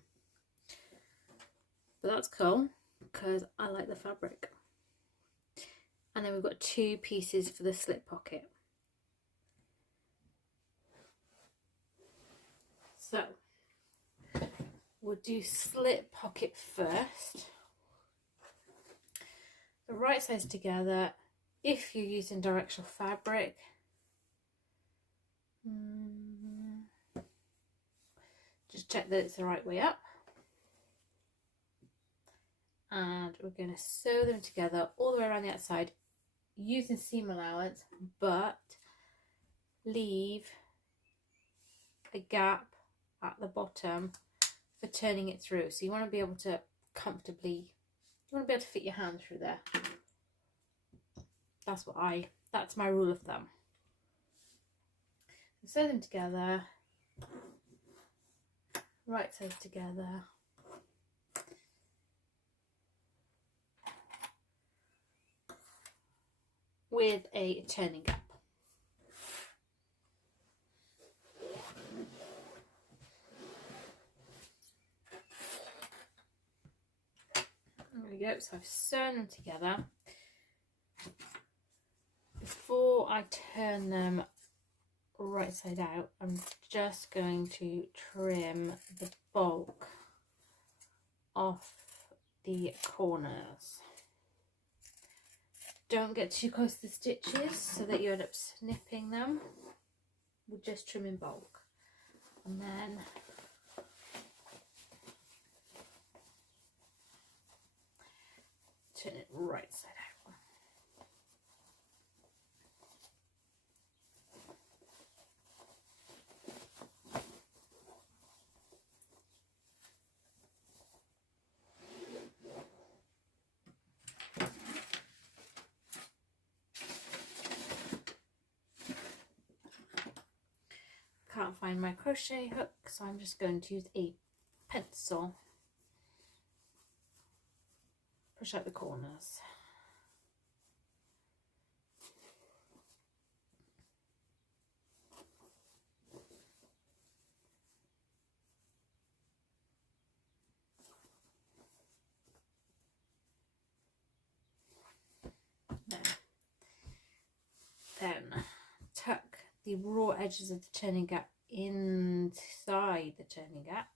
But that's cool because I like the fabric. and then we've got 2 pieces for the slip pocket. So we'll do slip pocket first. The right sides together. If you're using directional fabric, just check that it's the right way up. And we're going to sew them together all the way around the outside using seam allowance, but leave a gap at the bottom for turning it through. So you want to be able to comfortably, you want to be able to fit your hand through there. That's my rule of thumb. So sew them together, right sides together. With a turning gap. There we go, so I've sewn them together. Before I turn them right side out, I'm just going to trim the bulk off the corners. Don't get too close to the stitches so that you end up snipping them. We're just trimming bulk. And then turn it right side out. Can't find my crochet hook, so I'm just going to use a pencil. Push out the corners. Then tuck the raw edges of the turning gap inside the turning gap.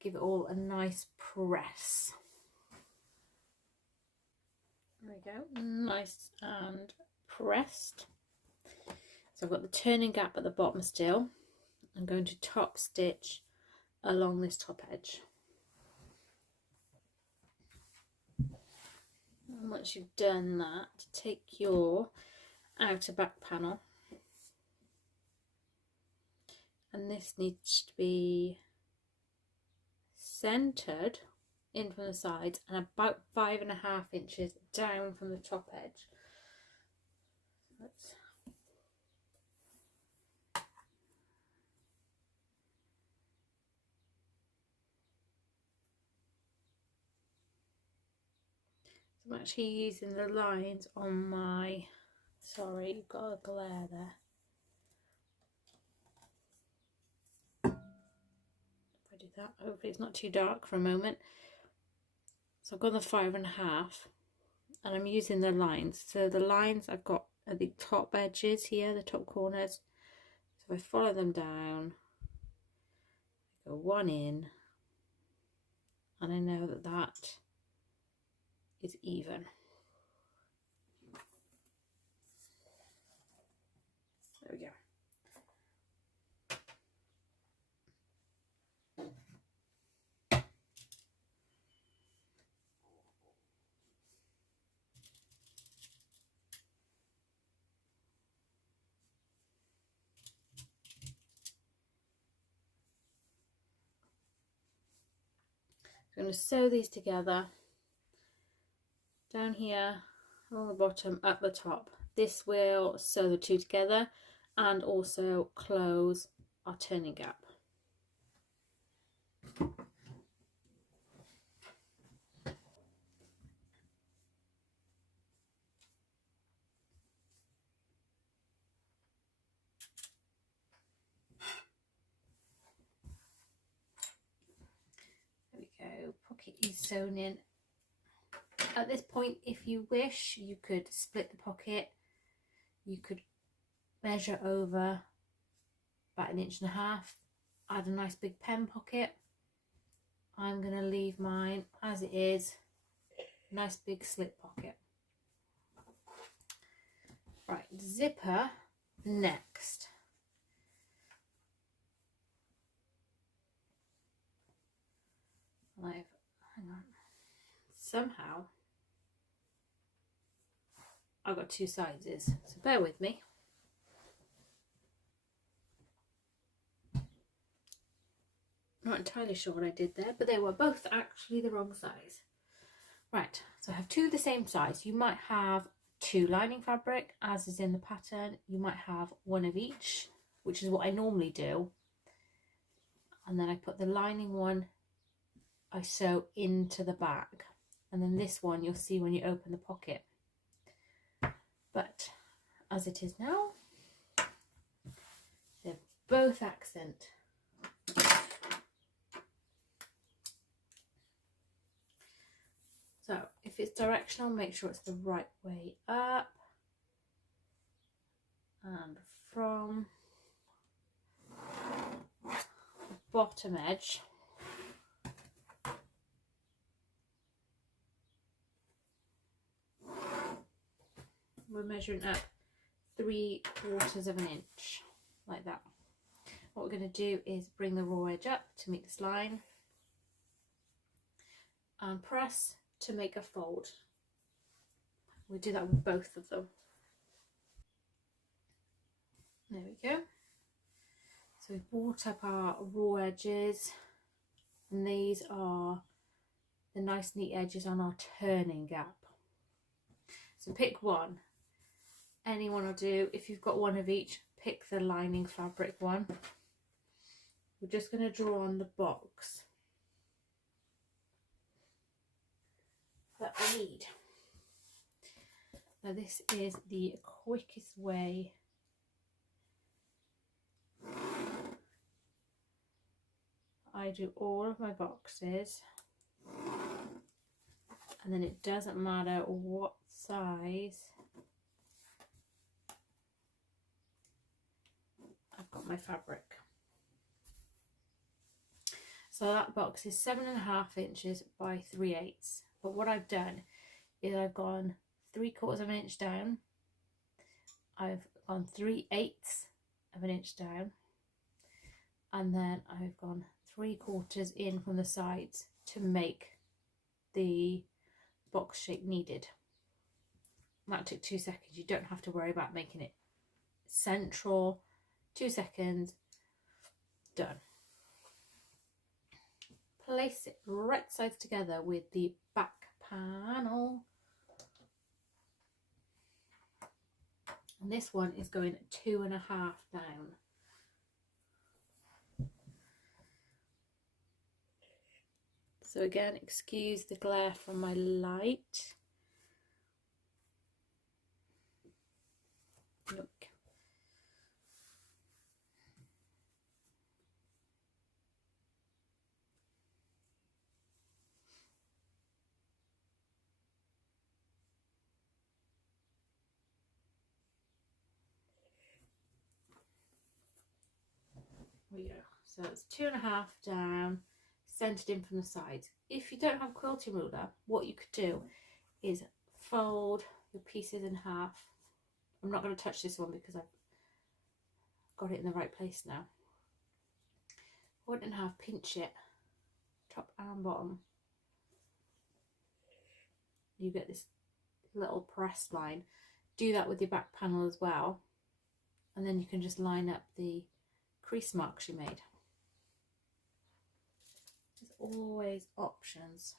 Give it all a nice press. There we go, nice and pressed. So I've got the turning gap at the bottom still. I'm going to top stitch along this top edge. And once you've done that, take your outer back panel, and this needs to be centered in from the sides and about 5.5 inches down from the top edge. So I'm actually using the lines on my, sorry, you've got a glare there. If I do that, hopefully it's not too dark for a moment. So I've got the 5.5 and I'm using the lines. So the lines I've got at the top edges here, the top corners. So if I follow them down, I go 1 in, and I know that that is even. There we go. I'm going to sew these together down here along the bottom, at the top. This will sew the two together and also close our turning gap. There we go, pocket is sewn in At this point, if you wish, you could split the pocket. You could measure over about 1.5 inches, add a nice big pen pocket. I'm going to leave mine as it is, nice big slip pocket. Right, zipper next. Hang on, somehow I've got 2 sizes, so bear with me. Not entirely sure what I did there, but they were both actually the wrong size. Right, so I have 2 the same size. You might have 2 lining fabric, as is in the pattern. You might have 1 of each, which is what I normally do. And then I put the lining one, I sew into the back. And then this one you'll see when you open the pocket. But as it is now, they're both accent. So if it's directional, make sure it's the right way up. And from the bottom edge, we're measuring up 3/4 of an inch, like that. What we're going to do is bring the raw edge up to meet this line and press to make a fold. We'll do that with both of them. There we go. So we've brought up our raw edges, and these are the nice neat edges on our turning gap. So pick one. Any one will do. If you've got 1 of each, pick the lining fabric one. We're just going to draw on the box that we need. Now this is the quickest way I do all of my boxes, and then it doesn't matter what size I've got my fabric. So that box is 7.5 inches by 3/8. But what I've done is I've gone 3/4 of an inch down, I've gone 3/8 of an inch down, and then I've gone 3/4 in from the sides to make the box shape needed. That took 2 seconds. You don't have to worry about making it central. 2 seconds, done. Place it right sides together with the back panel. And this one is going 2.5 down. So again, excuse the glare from my light. Look. There we go. So it's 2.5 down, centered in from the sides. If you don't have a quilting ruler, what you could do is fold your pieces in half. I'm not going to touch this one because I've got it in the right place now. Fold it in half, pinch it, top and bottom. You get this little press line. Do that with your back panel as well, and then you can just line up the crease marks you made. There's always options.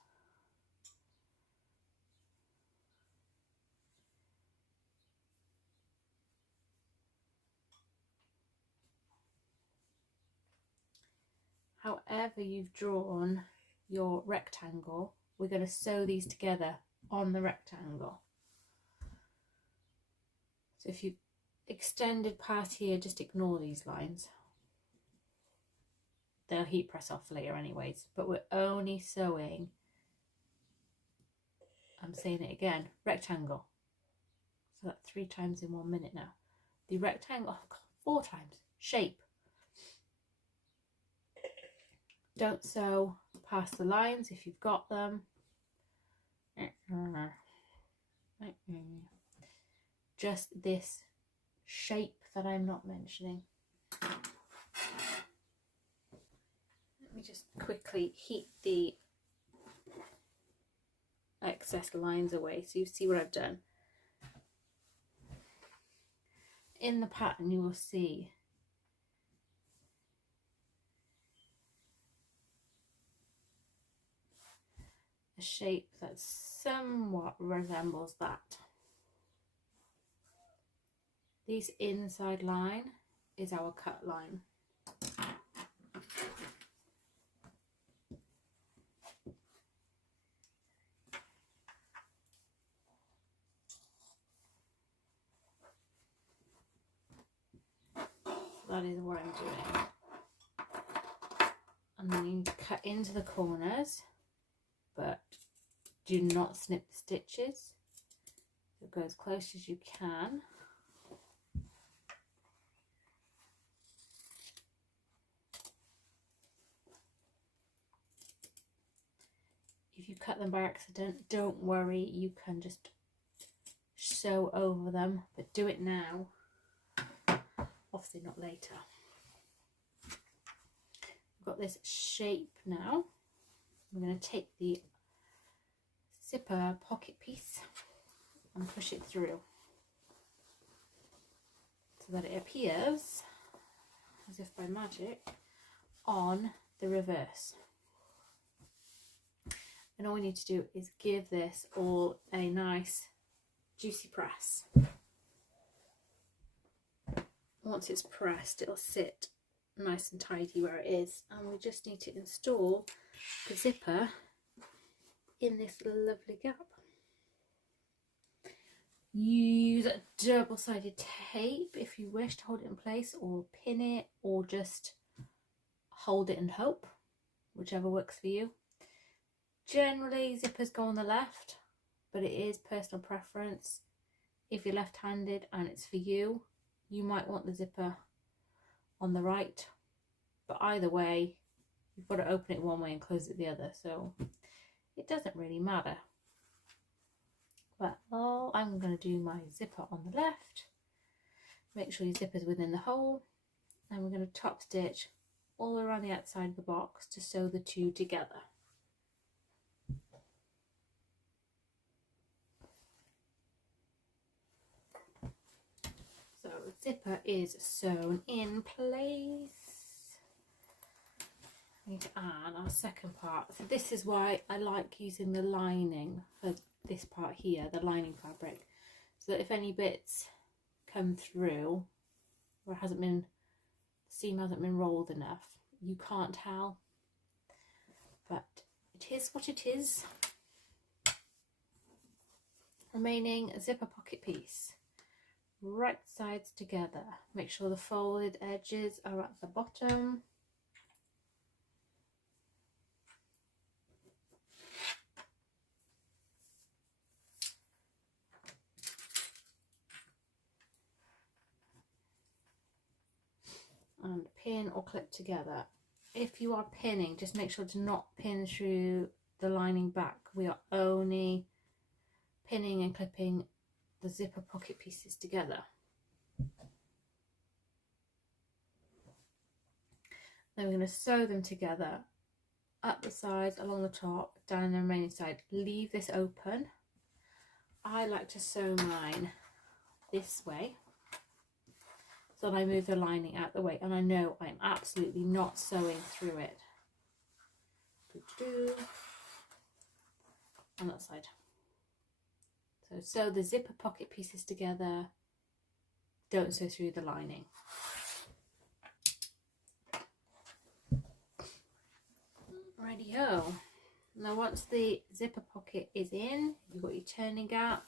However you've drawn your rectangle, we're going to sew these together on the rectangle. So if you extended past here, just ignore these lines. They'll heat press off later anyways, but we're only sewing I'm saying it again, rectangle. So that's 3 times in 1 minute now. The rectangle, oh God, 4 times, shape. Don't sew past the lines if you've got them. Just this shape that I'm not mentioning. Let me just quickly heat the excess lines away so you see what I've done. In the pattern you will see a shape that somewhat resembles that. This inside line is our cut line. That is what I'm doing. And then you cut into the corners, but do not snip the stitches. So go as close as you can. If you cut them by accident, don't worry, you can just sew over them, but do it now, obviously not later. I've got this shape now. I'm going to take the zipper pocket piece and push it through so that it appears, as if by magic, on the reverse. And all we need to do is give this all a nice juicy press. Once it's pressed, it'll sit nice and tidy where it is, and we just need to install the zipper in this lovely gap. Use double-sided tape if you wish to hold it in place, or pin it, or just hold it and hope, whichever works for you. Generally zippers go on the left, but it is personal preference. If you're left-handed and it's for you, you might want the zipper on the right, but either way you've got to open it one way and close it the other, so it doesn't really matter. But I'm going to do my zipper on the left. Make sure your zipper's within the hole, and we're going to top stitch all around the outside of the box to sew the two together. So the zipper is sewn in place. We need to add our second part. So this is why I like using the lining for this part here, the lining fabric, so that if any bits come through or hasn't been, the seam hasn't been rolled enough, you can't tell. But it is what it is. Remaining zipper pocket piece. Right sides together. Make sure the folded edges are at the bottom. And pin or clip together. If you are pinning, just make sure to not pin through the lining back. We are only pinning and clipping the zipper pocket pieces together. Then we're going to sew them together up the sides, along the top, down the remaining side. Leave this open. I like to sew mine this way, so that I move the lining out the way, and I know I'm absolutely not sewing through it. On that side. So sew the zipper pocket pieces together, don't sew through the lining. Righty-ho. Now once the zipper pocket is in, you've got your turning gap,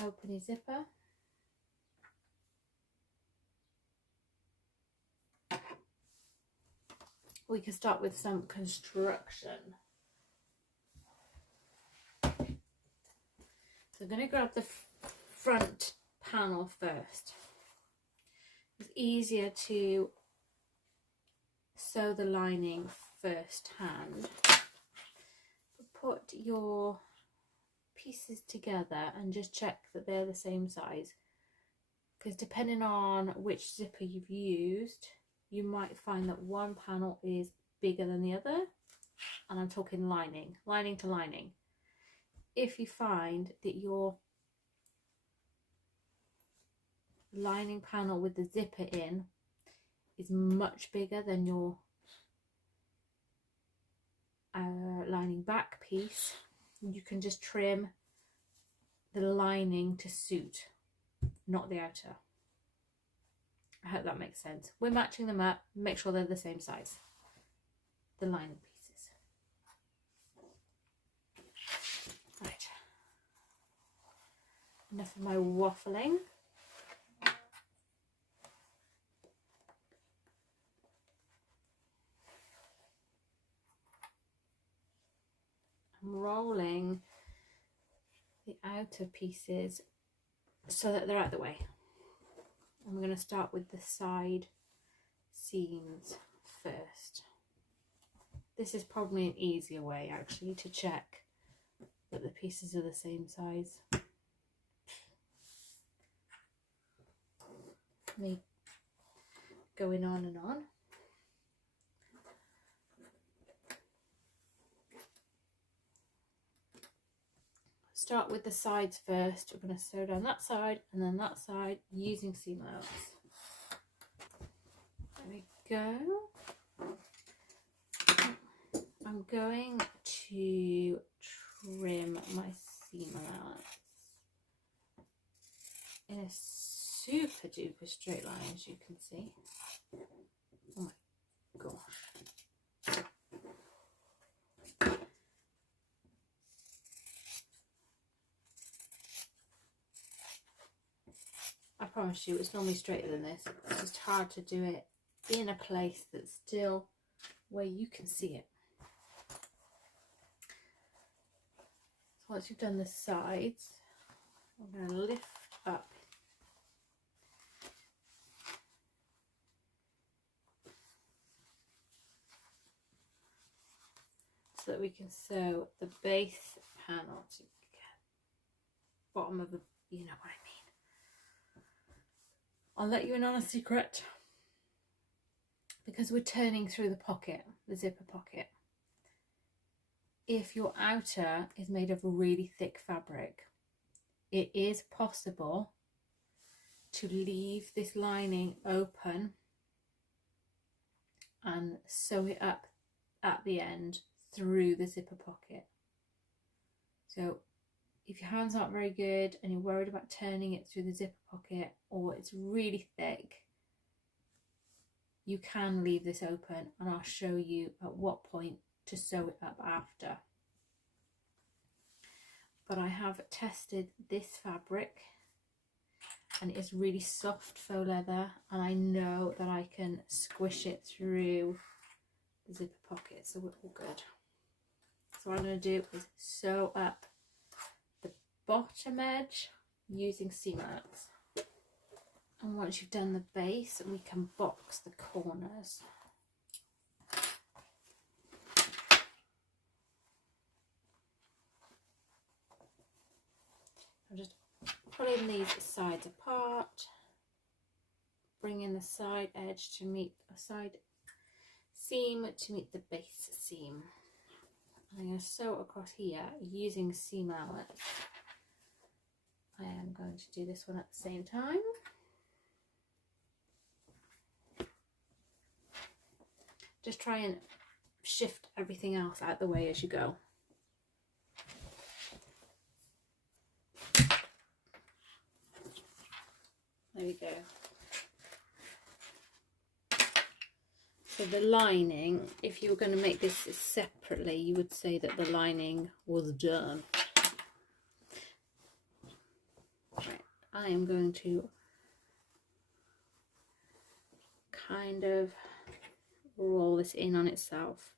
open your zipper. We can start with some construction. So I'm going to grab the front panel first. It's easier to sew the lining first hand. Put your pieces together and just check that they're the same size, because depending on which zipper you've used, you might find that one panel is bigger than the other, and I'm talking lining to lining. If you find that your lining panel with the zipper in is much bigger than your lining back piece, you can just trim the lining to suit, not the outer. I hope that makes sense. We're matching them up, make sure they're the same size, the lining pieces. Right, enough of my waffling. I'm rolling the outer pieces so that they're out of the way. And we're going to start with the side seams first. This is probably an easier way actually to check that the pieces are the same size. Me going on and on. Start with the sides first. We're going to sew down that side and then that side using seam allowance. There we go. I'm going to trim my seam allowance in a super duper straight line, as you can see. Oh my gosh. I promise you it's normally straighter than this. It's just hard to do it in a place that's still where you can see it. So once you've done the sides, I'm going to lift up so that we can sew the base panel to bottom of the, you know what I mean. I'll let you in on a secret, because we're turning through the pocket, the zipper pocket. If your outer is made of really thick fabric, it is possible to leave this lining open and sew it up at the end through the zipper pocket. So if your hands aren't very good and you're worried about turning it through the zipper pocket, or it's really thick, you can leave this open, and I'll show you at what point to sew it up after. But I have tested this fabric and it is really soft faux leather, and I know that I can squish it through the zipper pocket, so we're all good. So what I'm going to do is sew up the bottom edge using seam allowance. And once you've done the base, we can box the corners. I'm just pulling these sides apart, bringing the side edge to meet a side seam to meet the base seam. I'm going to sew across here using seam allowance. I am going to do this one at the same time. Just try and shift everything else out the way as you go. There we go. So the lining, if you were going to make this separately, you would say that the lining was done. Right, I am going to kind of roll this in on itself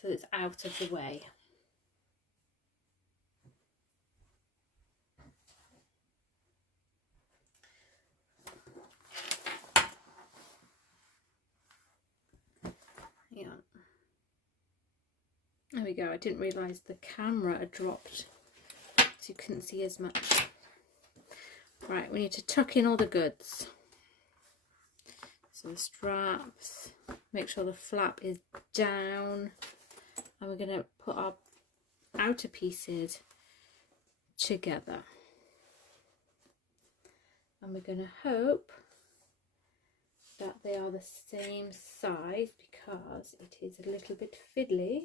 so it's out of the way. Hang on. There we go. I didn't realise the camera had dropped, so you couldn't see as much. Right, we need to tuck in all the goods. So the straps, make sure the flap is down, and we're going to put our outer pieces together. And we're going to hope that they are the same size because it is a little bit fiddly.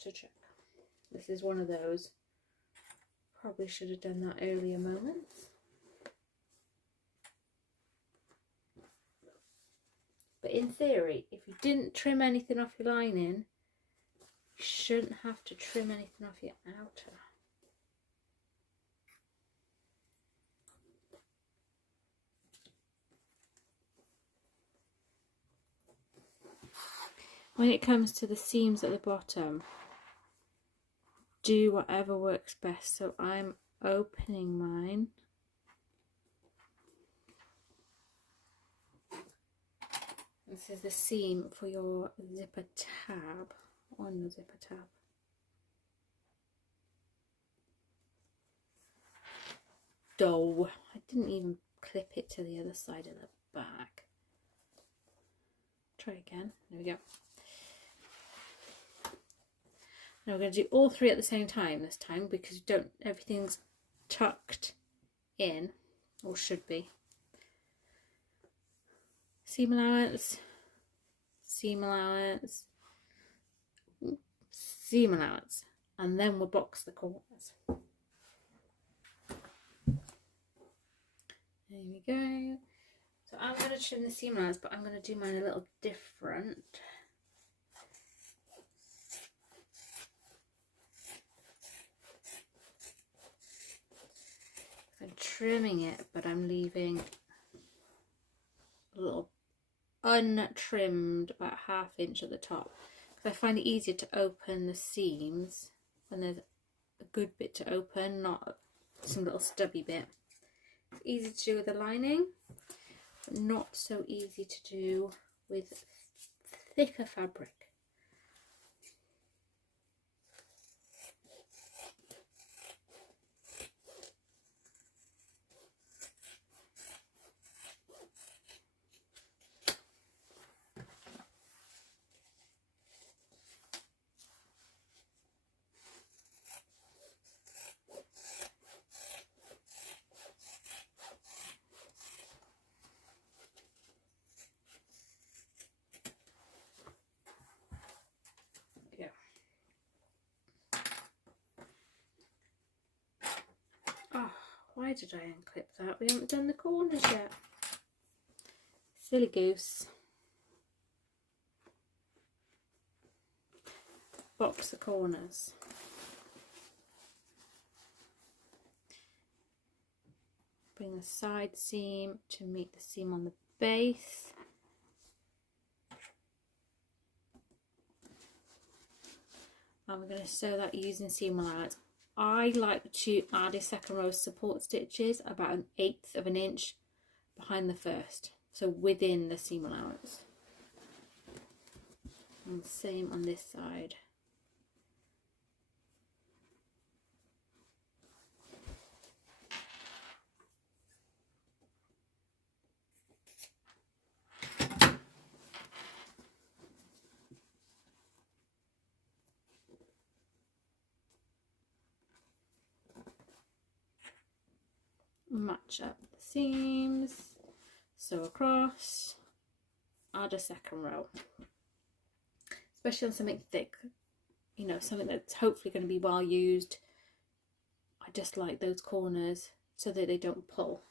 To check. This is one of those. Probably should have done that earlier moments. But in theory, if you didn't trim anything off your lining, you shouldn't have to trim anything off your outer. When it comes to the seams at the bottom, do whatever works best. So I'm opening mine. This is the seam for your zipper tab, on your zipper tab. Oh, I didn't even clip it to the other side of the back. Try again. There we go. Now we're going to do all three at the same time this time because everything's tucked in, or should be. Seam allowance, seam allowance, seam allowance, and then we'll box the corners. There we go. So I'm going to trim the seam allowance, but I'm going to do mine a little different. I'm trimming it, but I'm leaving a little untrimmed, about ½ inch at the top, because I find it easier to open the seams when there's a good bit to open, not some little stubby bit. It's easy to do with the lining, but not so easy to do with thicker fabric. Oh, why did I unclip that? We haven't done the corners yet. Silly goose. Box the corners. Bring the side seam to meet the seam on the base. And we're going to sew that using seam allowance. I like to add a second row of support stitches about 1/8 of an inch behind the first, so within the seam allowance. And the same on this side. Match up the seams, sew across, add a second row, especially on something thick, you know, something that's hopefully going to be well used. I just like those corners so that they don't pull.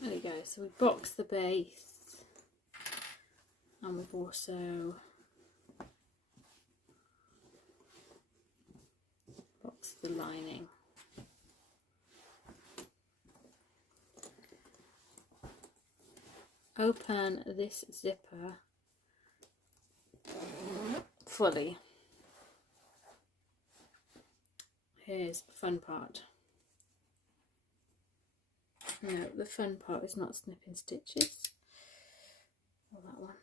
There we go, so we box the base. And we've also boxed the lining. Open this zipper fully. Here's the fun part. No, the fun part is not snipping stitches. Or that one.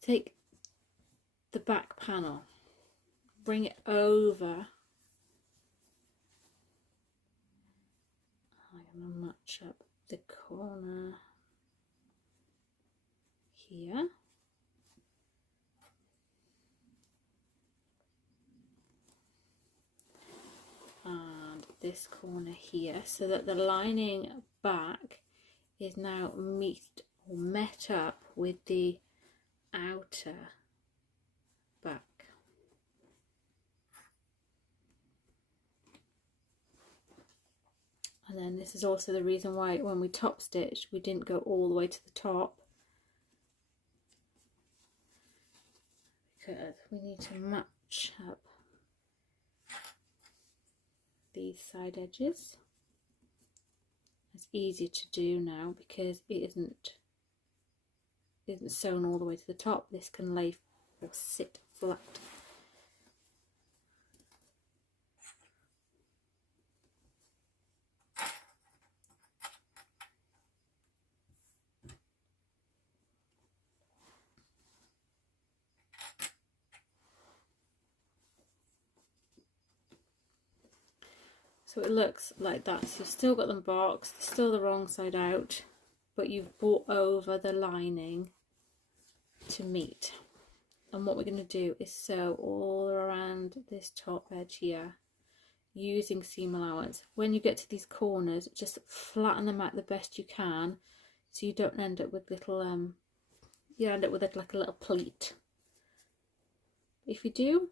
Take the back panel, bring it over. I'm going to match up the corner here. And this corner here, so that the lining back is now met up with the outer back. And then this is also the reason why when we top stitched we didn't go all the way to the top, because we need to match up these side edges. It's easier to do now because it isn't sewn all the way to the top. This can lay or sit flat. So it looks like that. So you've still got them boxed, still the wrong side out, but you've brought over the lining to meet. And what we're going to do is sew all around this top edge here using seam allowance. When you get to these corners, just flatten them out the best you can so you don't end up with little you end up with like a little pleat. If you do,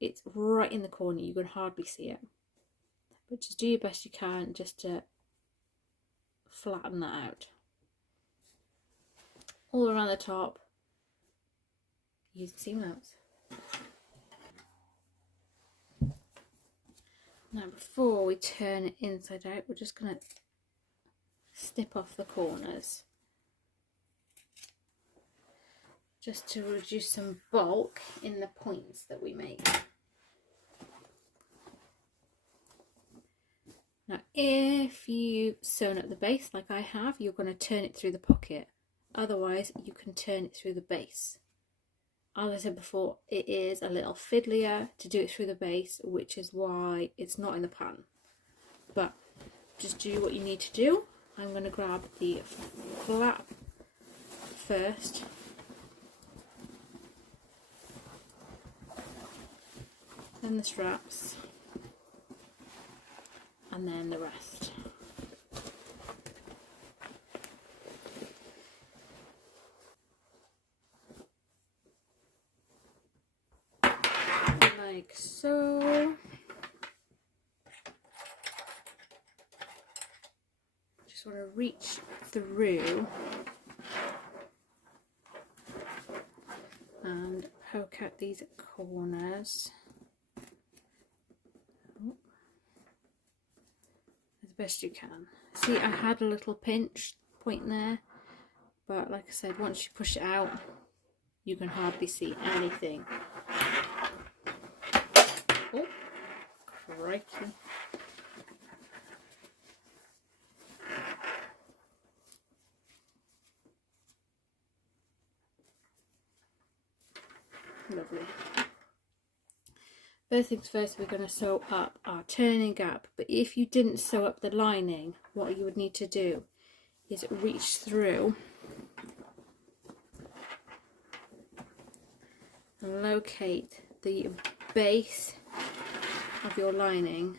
it's right in the corner, you can hardly see it. But just do your best you can just to flatten that out. All around the top, use the seam allowance. Now before we turn it inside out, we're just going to snip off the corners, just to reduce some bulk in the points that we make. Now if you've sewn up the base like I have, you're going to turn it through the pocket. Otherwise you can turn it through the base. As I said before, it is a little fiddlier to do it through the base, which is why it's not in the pattern. But just do what you need to do. I'm going to grab the flap first. Then the straps. And then the rest. Like so. Just want to reach through and poke out these corners as best you can. See, I had a little pinch point there, but like I said, once you push it out, you can hardly see anything. Oh, crikey. Lovely. First things first, we're going to sew up our turning gap, but if you didn't sew up the lining, what you would need to do is reach through and locate the base of your lining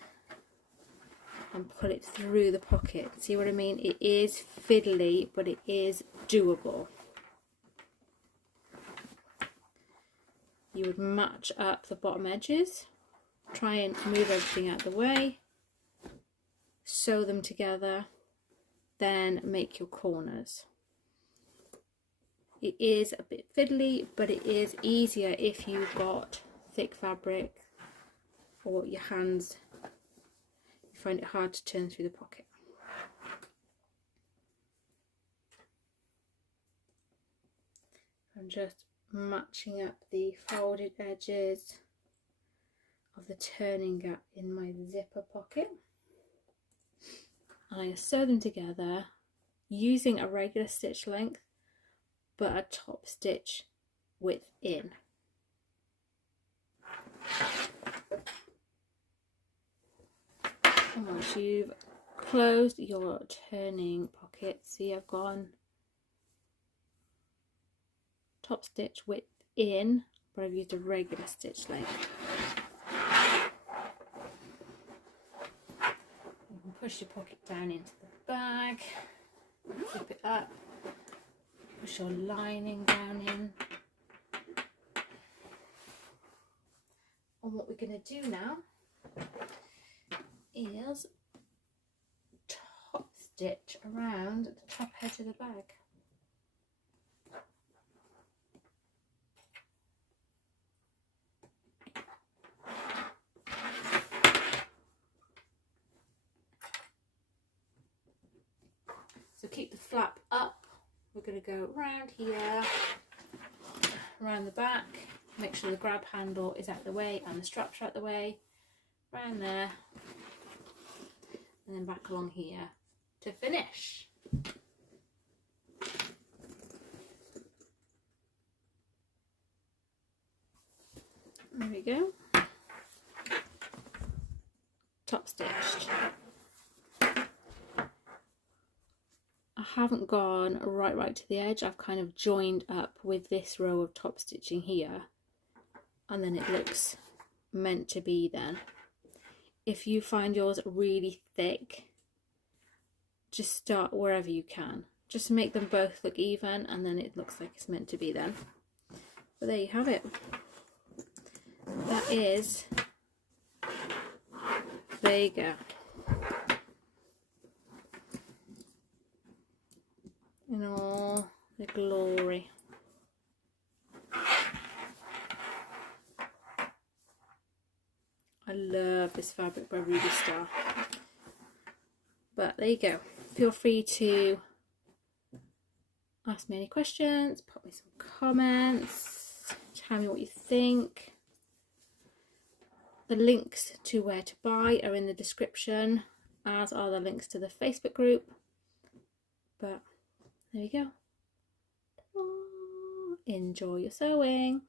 and pull it through the pocket. See what I mean? It is fiddly, but it is doable. You would match up the bottom edges, try and move everything out of the way, sew them together, then make your corners. It is a bit fiddly, but it is easier if you've got thick fabric or your hands, you find it hard to turn through the pocket. I'm just matching up the folded edges of the turning gap in my zipper pocket, and I sew them together using a regular stitch length but a top stitch within. And once you've closed your turning pocket, see I've gone top stitch within, but I've used a regular stitch length. You can push your pocket down into the bag, zip it up, push your lining down in. And what we're going to do now is top stitch around the top edge of the bag. So keep the flap up. We're going to go around here, around the back, make sure the grab handle is out the way and the straps are out the way, around there, and then back along here to finish. There we go. Top stitched. I haven't gone right to the edge. I've kind of joined up with this row of top stitching here, and then it looks meant to be then. If you find yours really thick, just start wherever you can. Just make them both look even, and then it looks like it's meant to be then. But there you have it. That is Vega. In all the glory. I love this fabric by Ruby Star. But there you go. Feel free to ask me any questions, pop me some comments, tell me what you think. The links to where to buy are in the description, as are the links to the Facebook group. But there you go. Enjoy your sewing.